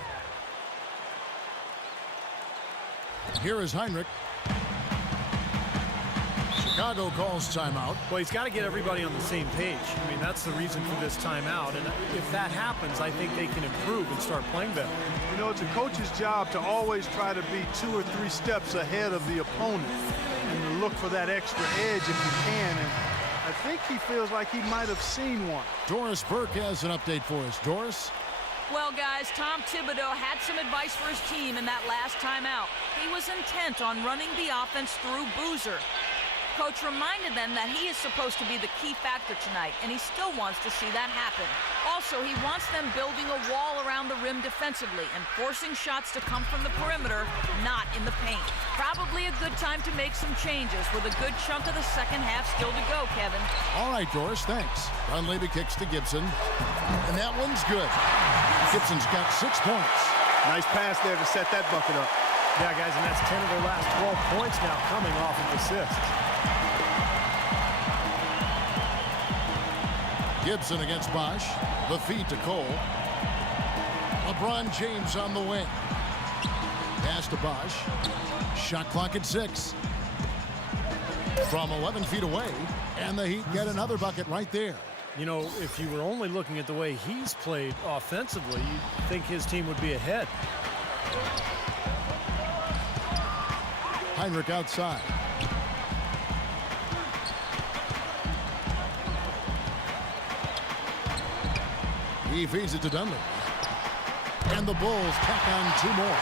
Here is Heinrich. Chicago calls timeout. Well, he's got to get everybody on the same page. I mean, that's the reason for this timeout. And if that happens, I think they can improve and start playing better. You know, it's a coach's job to always try to be 2 or 3 steps ahead of the opponent and to look for that extra edge if you can. And I think he feels like he might have seen one. Doris Burke has an update for us. Doris? Well, guys, Tom Thibodeau had some advice for his team in that last timeout. He was intent on running the offense through Boozer. Coach reminded them that he is supposed to be the key factor tonight, and he still wants to see that happen. Also, he wants them building a wall around the rim defensively and forcing shots to come from the perimeter, not in the paint. Probably a good time to make some changes with a good chunk of the second half still to go, Kevin. All right, Doris, thanks. Dunleavy kicks to Gibson, and that one's good. Gibson's got 6 points. Nice pass there to set that bucket up. Yeah, guys, and that's 10 of their last 12 points now coming off of assists. Gibson against Bosch. The feed to Cole. LeBron James on the wing. Pass to Bosch. Shot clock at 6. From 11 feet away, and the Heat get another bucket right there. You know, if you were only looking at the way he's played offensively, you'd think his team would be ahead. Heinrich outside. He feeds it to Dunleavy. And the Bulls tack on 2 more.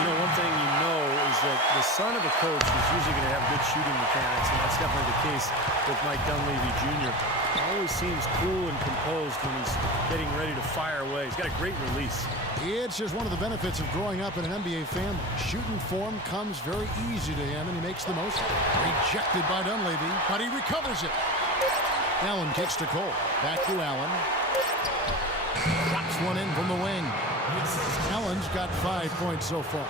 You know, one thing you know is that the son of a coach is usually going to have good shooting mechanics, and that's definitely the case with Mike Dunleavy Jr. He always seems cool and composed when he's getting ready to fire away. He's got a great release. It's just one of the benefits of growing up in an NBA family. Shooting form comes very easy to him, and he makes the most of it. Rejected by Dunleavy, but he recovers it. Allen kicks to Cole. Back to Allen. Drops one in from the wing. Allen's got 5 points so far.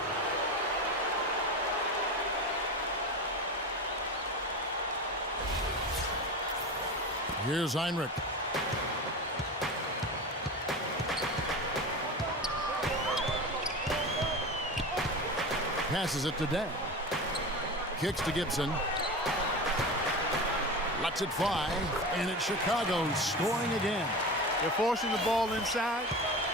Here's Heinrich. Passes it to Day. Kicks to Gibson. Lets it fly, and it's Chicago scoring again. They're forcing the ball inside,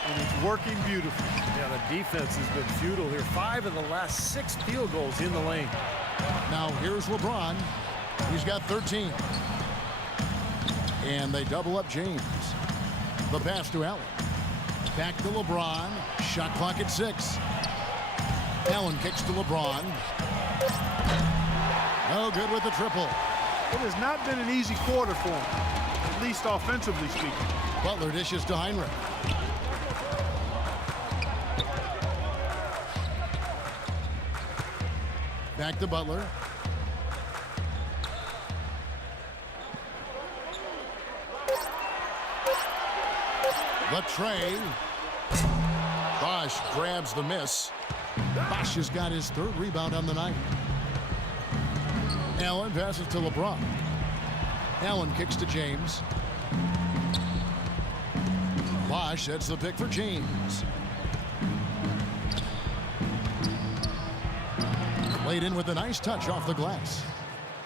and it's working beautifully. Yeah, the defense has been futile here. 5 of the last 6 field goals in the lane. Now here's LeBron. He's got 13. And they double up James. The pass to Allen. Back to LeBron. Shot clock at 6. Allen kicks to LeBron. No good with the triple. It has not been an easy quarter for him, at least offensively speaking. Butler dishes to Heinrich. Back to Butler. The tray. Bosch grabs the miss. Bosch has got his 3rd rebound on the night. Allen passes to LeBron. Allen kicks to James. Bosch sets the pick for James. Laid in with a nice touch off the glass.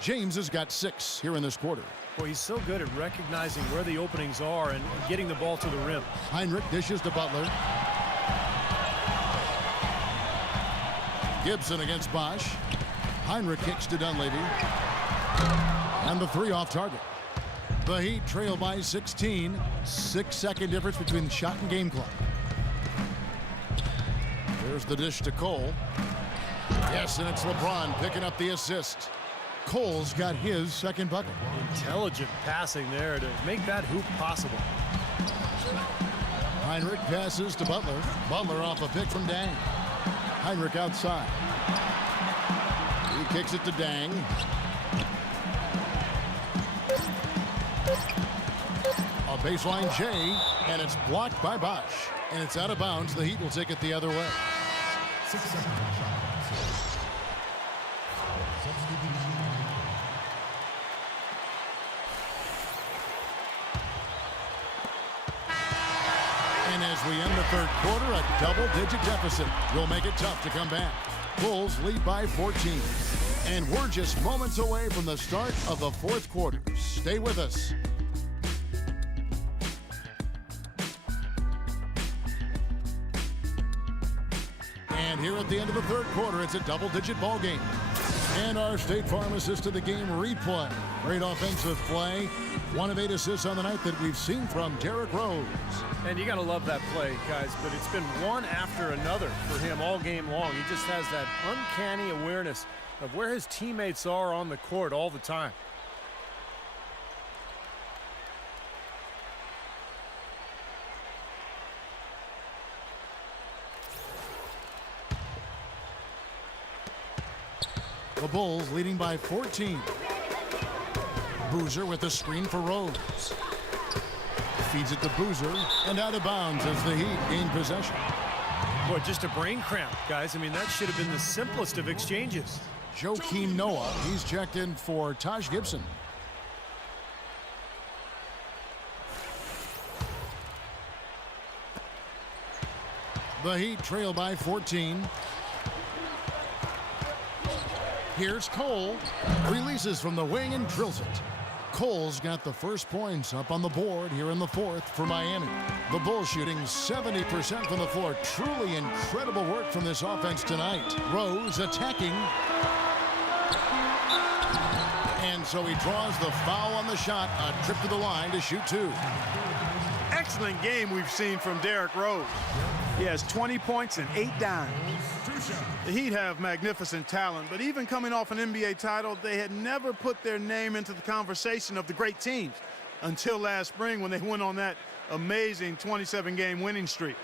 James has got 6 here in this quarter. Well, he's so good at recognizing where the openings are and getting the ball to the rim. Heinrich dishes to Butler. Gibson against Bosch. Heinrich kicks to Dunleavy. And the 3 off target. The Heat trail by 16. 6-second difference between the shot and game clock. There's the dish to Cole. Yes, and it's LeBron picking up the assist. Cole's got his second bucket. Intelligent passing there to make that hoop possible. Heinrich passes to Butler. Butler off a pick from Dang. Heinrich outside. He kicks it to Dang. A baseline J, and it's blocked by Bosch. And it's out of bounds. The Heat will take it the other way. 6 seconds. And as we end the third quarter, a double-digit deficit will make it tough to come back. Bulls lead by 14. And we're just moments away from the start of the fourth quarter. Stay with us. And here at the end of the third quarter, it's a double-digit ball game. And our State Farm assist to the game replay. Great offensive play. 1 of 8 assists on the night that we've seen from Derrick Rose. And you got to love that play, guys, but it's been one after another for him all game long. He just has that uncanny awareness of where his teammates are on the court all the time. The Bulls leading by 14. Boozer with the screen for Rose. Feeds it to Boozer and out of bounds as the Heat gain possession. Boy, just a brain cramp, guys. I mean, that should have been the simplest of exchanges. Joakim Noah, he's checked in for Taj Gibson. The Heat trail by 14. Here's Cole. Releases from the wing and drills it. Cole's got the first points up on the board here in the fourth for Miami. The Bulls shooting 70% from the floor. Truly incredible work from this offense tonight. Rose attacking. And so he draws the foul on the shot. A trip to the line to shoot 2. Excellent game we've seen from Derrick Rose. He has 20 points and 8 dimes. The Heat have magnificent talent, but even coming off an NBA title, they had never put their name into the conversation of the great teams until last spring when they went on that amazing 27-game winning streak.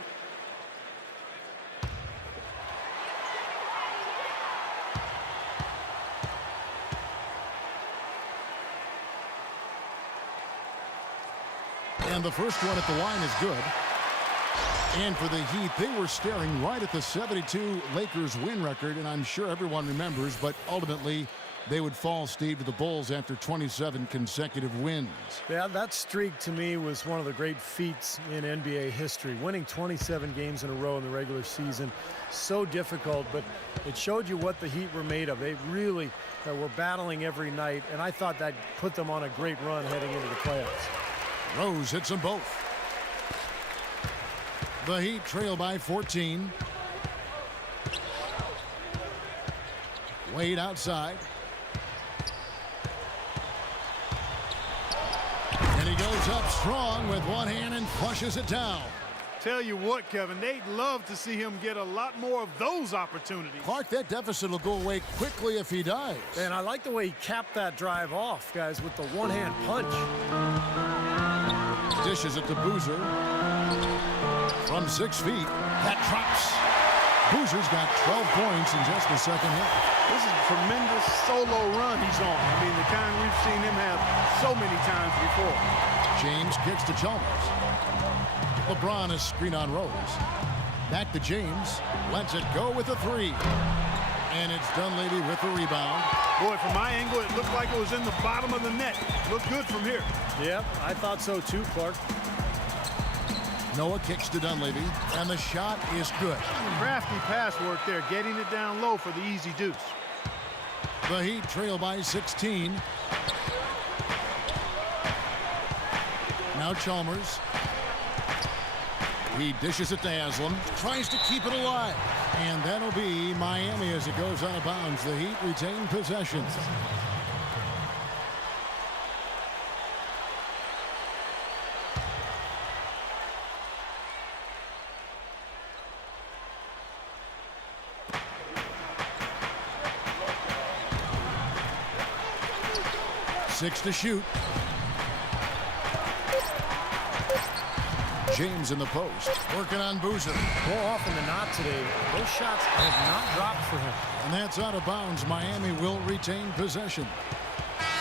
And the first one at the line is good. And for the Heat, they were staring right at the 72 Lakers win record, and I'm sure everyone remembers, but ultimately they would fall, Steve, to the Bulls after 27 consecutive wins. Yeah, that streak to me was one of the great feats in NBA history. Winning 27 games in a row in the regular season, so difficult, but it showed you what the Heat were made of. They really were battling every night, and I thought that put them on a great run heading into the playoffs. Rose hits them both. The Heat trail by 14. Wade outside. And he goes up strong with one hand and flushes it down. Tell you what, Kevin, they'd love to see him get a lot more of those opportunities. Clark, that deficit will go away quickly if he does. And I like the way he capped that drive off, guys, with the one-hand punch. Dishes it to Boozer. From 6 feet, that drops. Boozer's got 12 points in just the second hit. This is a tremendous solo run he's on. I mean, the kind we've seen him have so many times before. James kicks to Chalmers. LeBron is screen on Rose. Back to James. Lets it go with a 3. And it's Dunleavy with the rebound. Boy, from my angle, it looked like it was in the bottom of the net. Looked good from here. Yep, I thought so too, Clark. Noah kicks to Dunleavy, and the shot is good. Crafty pass work there, getting it down low for the easy deuce. The Heat trail by 16. Now Chalmers. He dishes it to Haslam. Tries to keep it alive. And that'll be Miami as it goes out of bounds. The Heat retain possession. Six to shoot. James in the post, working on Boozer. More often than not today, those shots have not dropped for him. And that's out of bounds. Miami will retain possession.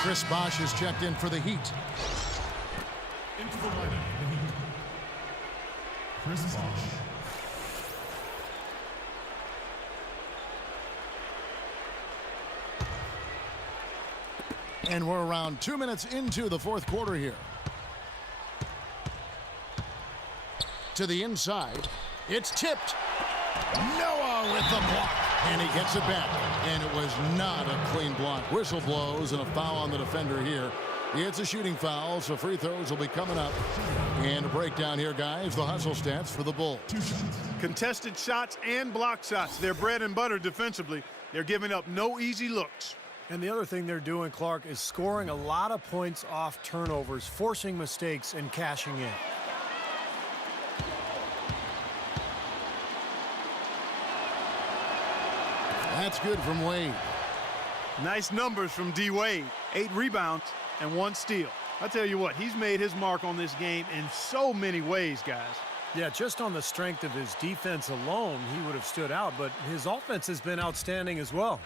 Chris Bosh is checked in for the Heat. Into the lineup for the Heat, Chris Bosh. And we're around 2 minutes into the fourth quarter here. To the inside. It's tipped. Noah with the block. And he gets it back. And it was not a clean block. Whistle blows and a foul on the defender here. It's a shooting foul, so free throws will be coming up. And a breakdown here, guys. The hustle stats for the Bulls. 2 shots. Contested shots and block shots. They're bread and butter defensively. They're giving up no easy looks. And the other thing they're doing, Clark, is scoring a lot of points off turnovers, forcing mistakes and cashing in. That's good from Wade. Nice numbers from D. Wade. 8 rebounds and 1 steal. I tell you what, he's made his mark on this game in so many ways, guys. Yeah, just on the strength of his defense alone, he would have stood out, but his offense has been outstanding as well.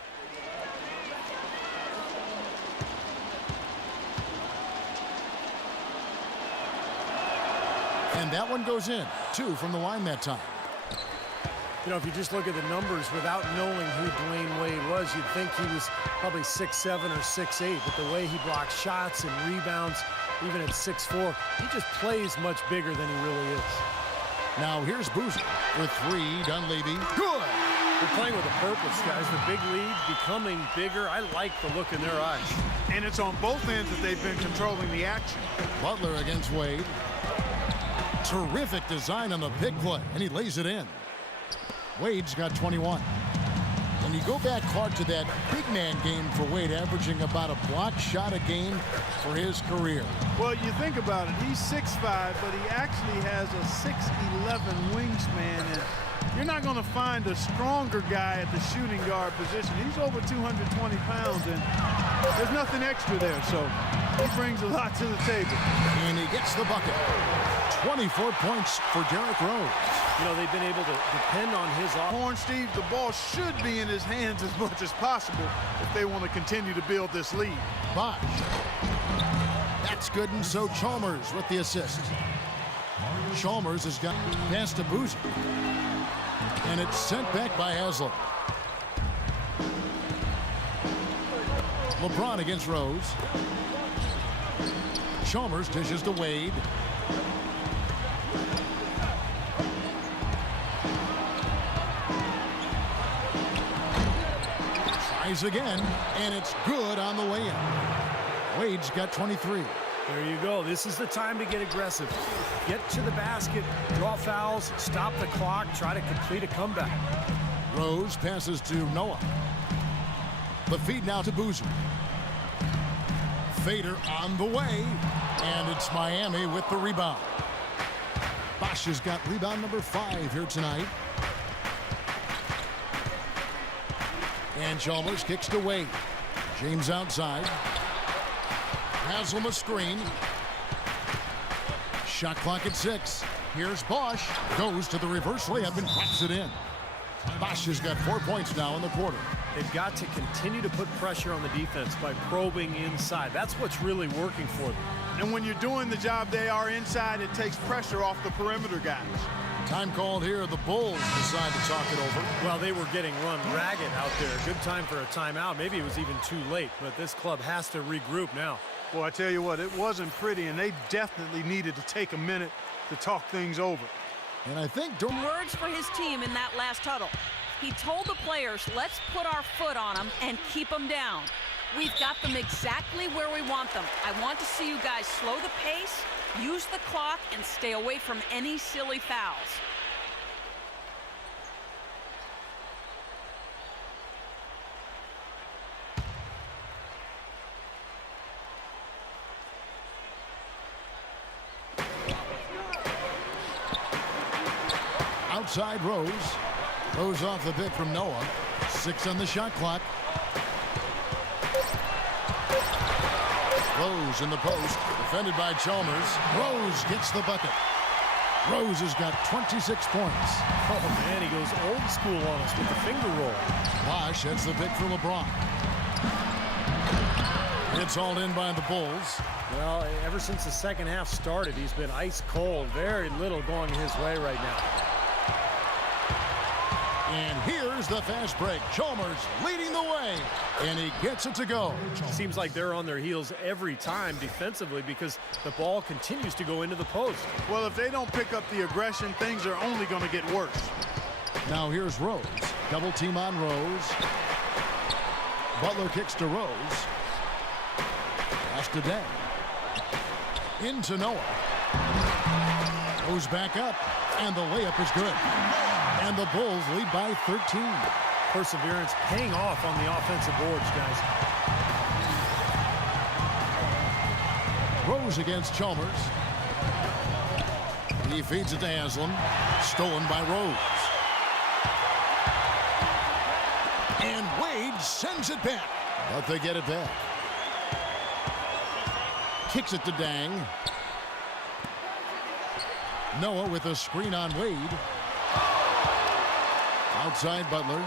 And that one goes in. 2 from the line that time. You know, if you just look at the numbers without knowing who Dwayne Wade was, you'd think he was probably 6'7" or 6'8", but the way he blocks shots and rebounds, even at 6'4", he just plays much bigger than he really is. Now here's Boozer with 3. Dunleavy. Good! They're playing with a purpose, guys. The big lead becoming bigger. I like the look in their eyes. And it's on both ends that they've been controlling the action. Butler against Wade. Terrific design on the pick play, and he lays it in. Wade's got 21. When you go back, Clark, to that big man game for Wade, averaging about a block shot a game for his career. Well, you think about it, he's 6'5", but he actually has a 6'11" wingspan, and you're not going to find a stronger guy at the shooting guard position. He's over 220 pounds, and there's nothing extra there, so he brings a lot to the table. And he gets the bucket. 24 points for Derrick Rose. You know, they've been able to depend on his Horn, Steve, the ball should be in his hands as much as possible if they want to continue to build this lead. Bosh. That's good, and so Chalmers with the assist. Chalmers has got past to Boozer. And it's sent back by Haslam. LeBron against Rose. Chalmers dishes to Wade. Tries again, and it's good on the way in. Wade's got 23. There you go. This is the time to get aggressive. Get to the basket, draw fouls, stop the clock, try to complete a comeback. Rose passes to Noah. The feed now to Boozer. Fader on the way, and it's Miami with the rebound. Bosh has got rebound number 5 here tonight. And Chalmers kicks to Wade. James outside. Haslam a screen. Shot clock at 6. Here's Bosh. Goes to the reverse layup and pops it in. Bosh has got 4 points now in the quarter. They've got to continue to put pressure on the defense by probing inside. That's what's really working for them. And when you're doing the job they are inside, it takes pressure off the perimeter guys. Time called here. The Bulls decide to talk it over. Well, they were getting run ragged out there. Good time for a timeout. Maybe it was even too late, but this club has to regroup now. Well, I tell you what, it wasn't pretty, and they definitely needed to take a minute to talk things over. And I think Words for his team in that last huddle. He told the players, let's put our foot on them and keep them down. We've got them exactly where we want them. I want to see you guys slow the pace, use the clock, and stay away from any silly fouls. Outside Rose. Rose off the pick from Noah. 6 on the shot clock. Rose in the post. Defended by Chalmers. Rose gets the bucket. Rose has got 26 points. Oh, man, he goes old school on us with the finger roll. Bosh hits the pick for LeBron. It's hauled in by the Bulls. Well, ever since the second half started, he's been ice cold. Very little going his way right now. And here's the fast break. Chalmers leading the way, and he gets it to go. Seems like they're on their heels every time defensively because the ball continues to go into the post. Well, if they don't pick up the aggression, things are only going to get worse. Now here's Rose. Double team on Rose. Butler kicks to Rose. Pass to Day. Into Noah. Goes back up, and the layup is good. And the Bulls lead by 13. Perseverance paying off on the offensive boards, guys. Rose against Chalmers. He feeds it to Haslam. Stolen by Rose. And Wade sends it back. But they get it back. Kicks it to Dang. Noah with a screen on Wade. Outside Butler.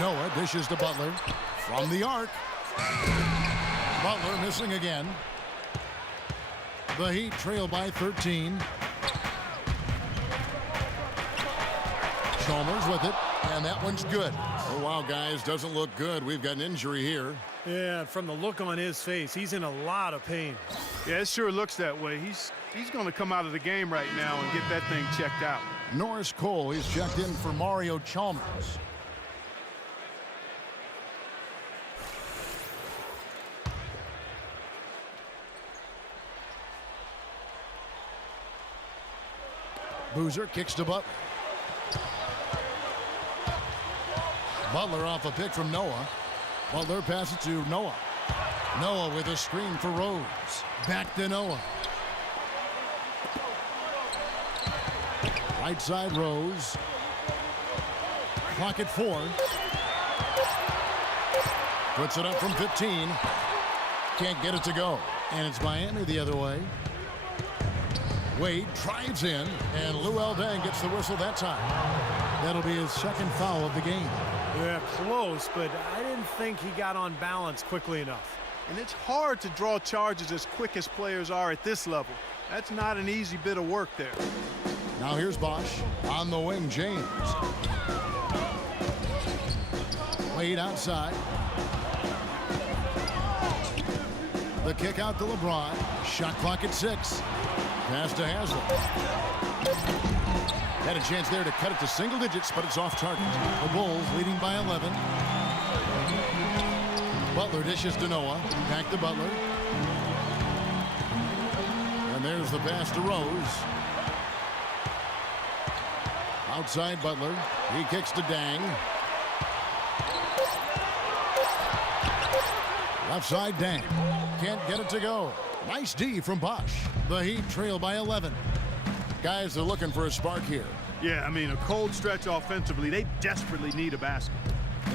Noah dishes to Butler. From the arc. Butler missing again. The Heat trail by 13. Chalmers with it. And that one's good. Oh, wow, guys. Doesn't look good. We've got an injury here. Yeah, from the look on his face, he's in a lot of pain. Yeah, it sure looks that way. He's going to come out of the game right now and get that thing checked out. Norris Cole, he's checked in for Mario Chalmers. Boozer kicks to Butler. Butler off a pick from Noah. Butler passes to Noah. Noah with a screen for Rose. Back to Noah. Right side Rose. Clock at 4. Puts it up from 15. Can't get it to go. And it's Miami the other way. Wade drives in, and Luol Deng gets the whistle that time. That'll be his second foul of the game. Yeah, close, but I didn't think he got on balance quickly enough. And it's hard to draw charges as quick as players are at this level. That's not an easy bit of work there. Now here's Bosh on the wing. James. Wade outside. The kick out to LeBron. Shot clock at 6. Pass to Haslam. Had a chance there to cut it to single digits, but it's off target. The Bulls leading by 11. Butler dishes to Noah. Back to Butler. And there's the pass to Rose. Outside Butler. He kicks to Dang. Left side Dang. Can't get it to go. Nice D from Bosh. The Heat trail by 11. Guys are looking for a spark here. Yeah, I mean, a cold stretch offensively. They desperately need a basket.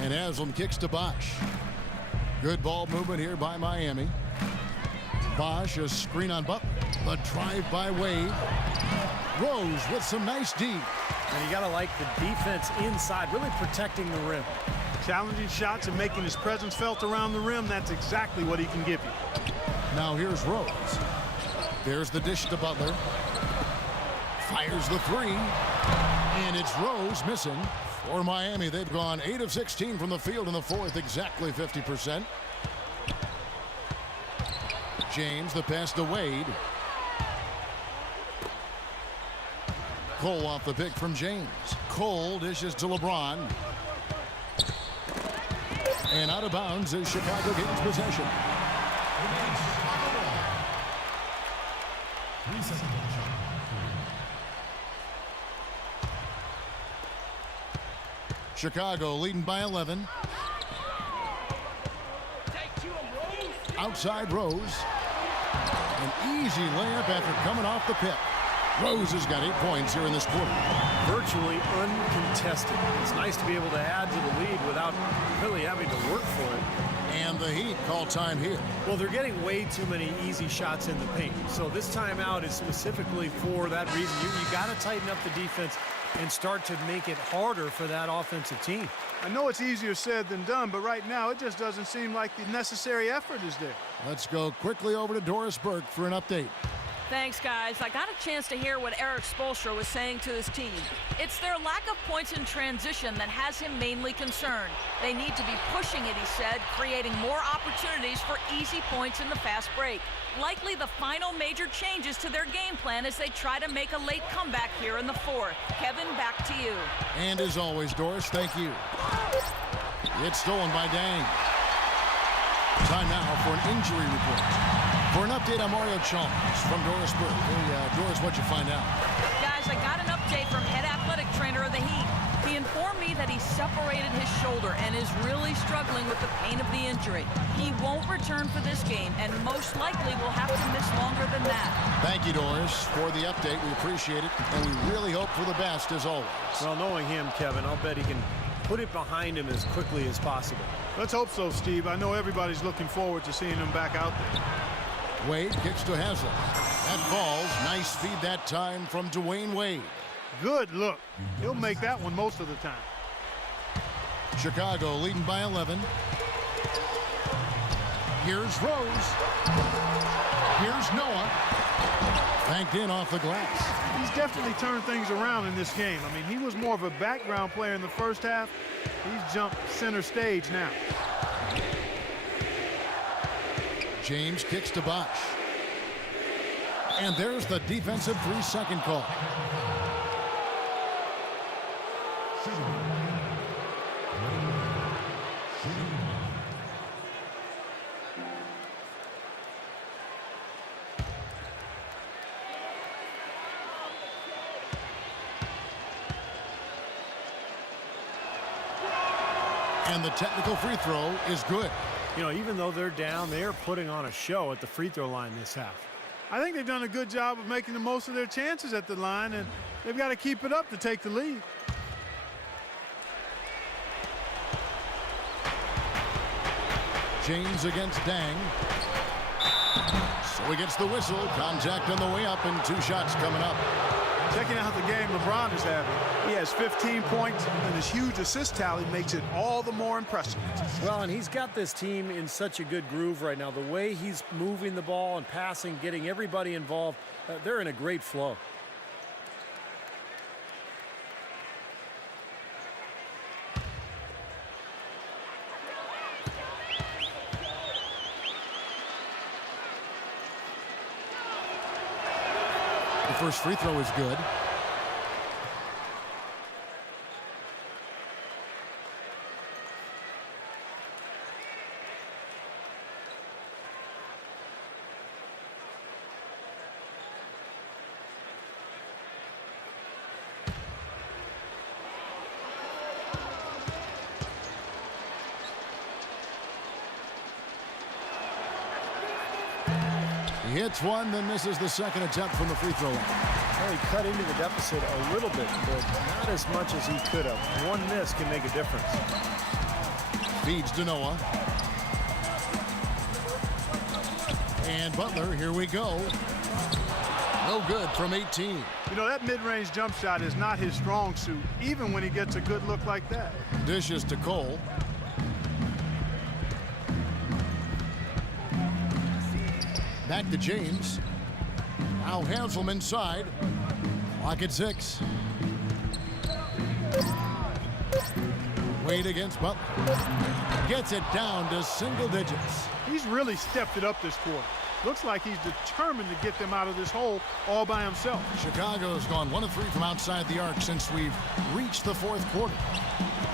And Haslam kicks to Bosh. Good ball movement here by Miami. Bosh, a screen on Butler. The drive by Wade. Rose with some nice D. And you got to like the defense inside, really protecting the rim. Challenging shots and making his presence felt around the rim, that's exactly what he can give you. Now here's Rose. There's the dish to Butler. Fires the 3. And it's Rose missing. For Miami, they've gone 8 of 16 from the field in the fourth, exactly 50%. James, the pass to Wade. Cole off the pick from James. Cole dishes to LeBron. And out of bounds as Chicago gains possession. 3 seconds on the shot. Chicago leading by 11. Outside Rose. An easy layup after coming off the pick. Rose has got 8 points here in this quarter. Virtually uncontested. It's nice to be able to add to the lead without really having to work for it. And the Heat call time here. Well, they're getting way too many easy shots in the paint. So this timeout is specifically for that reason. You got to tighten up the defense and start to make it harder for that offensive team. I know it's easier said than done, but right now it just doesn't seem like the necessary effort is there. Let's go quickly over to Doris Burke for an update. Thanks, guys. I got a chance to hear what Eric Spoelstra was saying to his team. It's their lack of points in transition that has him mainly concerned. They need to be pushing it, he said, creating more opportunities for easy points in the fast break. Likely the final major changes to their game plan as they try to make a late comeback here in the fourth. Kevin, back to you. And as always, Doris, thank you. It's stolen by Dang. Time now for an injury report. For an update on Mario Chalmers from Doris Burke. Hey, Doris, what'd you find out? Guys, I got an update from head athletic trainer of the Heat. He informed me that he separated his shoulder and is really struggling with the pain of the injury. He won't return for this game and most likely will have to miss longer than that. Thank you, Doris, for the update. We appreciate it, and we really hope for the best as always. Well, knowing him, Kevin, I'll bet he can put it behind him as quickly as possible. Let's hope so, Steve. I know everybody's looking forward to seeing him back out there. Wade kicks to Haslem. That falls. Nice feed that time from Dwayne Wade. Good look. He'll make that one most of the time. Chicago leading by 11. Here's Rose. Here's Noah. Banked in off the glass. He's definitely turned things around in this game. I mean, he was more of a background player in the first half. He's jumped center stage now. James kicks to Bosch. And there's the defensive 3-second call. And the technical free throw is good. You know, even though they're down, they are putting on a show at the free throw line this half. I think they've done a good job of making the most of their chances at the line, and they've got to keep it up to take the lead. James against Dang. So he gets the whistle. Contact on the way up and 2 shots coming up. Checking out the game LeBron is having. He has 15 points, and his huge assist tally makes it all the more impressive. Well, and he's got this team in such a good groove right now. The way he's moving the ball and passing, getting everybody involved, they're in a great flow. The first free throw is good. He hits one, then misses the second attempt from the free throw line. Well, he cut into the deficit a little bit, but not as much as he could have. One miss can make a difference. Feeds to Noah. And Butler, here we go. No good from 18. You know, that mid-range jump shot is not his strong suit, even when he gets a good look like that. Dishes to Cole. Back to James. Now Haslem inside. Clock at 6. Wade against Butler. Gets it down to single digits. He's really stepped it up this quarter. Looks like he's determined to get them out of this hole all by himself. Chicago's gone 1 of 3 from outside the arc since we've reached the fourth quarter.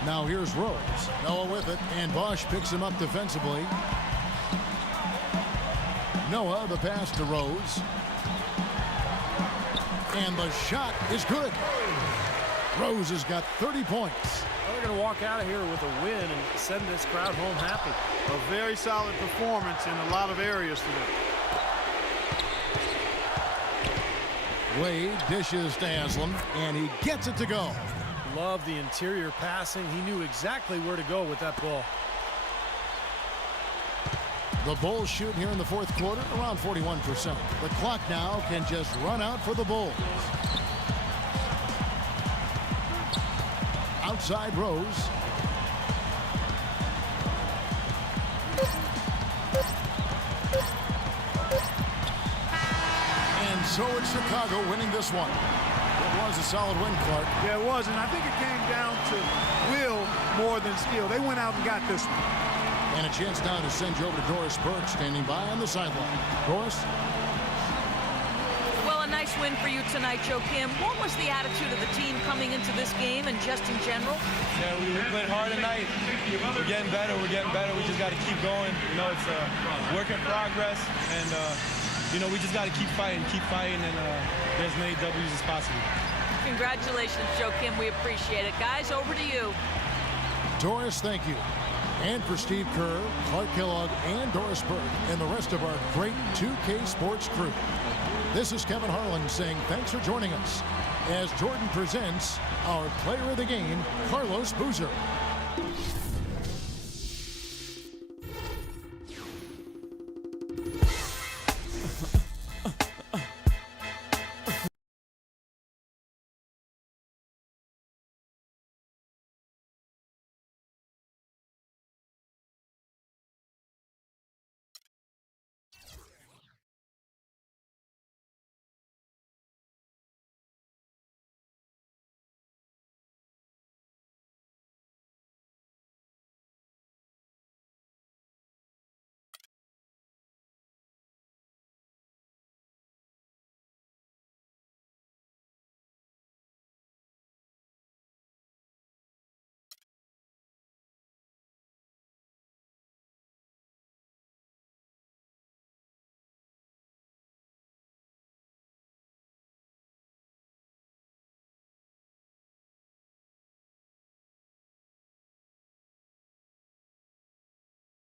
Now here's Rose. Noah with it, and Bosch picks him up defensively. Noah, the pass to Rose. And the shot is good. Rose has got 30 points. Well, they're going to walk out of here with a win and send this crowd home happy. A very solid performance in a lot of areas today. Wade dishes to Haslam, and he gets it to go. Love the interior passing. He knew exactly where to go with that ball. The Bulls shoot here in the fourth quarter around 41%. The clock now can just run out for the Bulls. Outside Rose. And so it's Chicago winning this one. It was a solid win, Clark. Yeah, it was, and I think it came down to will more than skill. They went out and got this one. And a chance now to send you over to Doris Burke, standing by on the sideline. Doris? Well, a nice win for you tonight, Joe Kim. What was the attitude of the team coming into this game and just in general? Yeah, we played hard tonight. We're getting better. We just got to keep going. You know, it's a work in progress, and you know, we just got to keep fighting, and get as many W's as possible. Congratulations, Joe Kim. We appreciate it. Guys, over to you. Doris, thank you. And for Steve Kerr, Clark Kellogg, and Doris Burke, and the rest of our great 2K Sports crew. This is Kevin Harlan saying thanks for joining us as Jordan presents our player of the game, Carlos Boozer.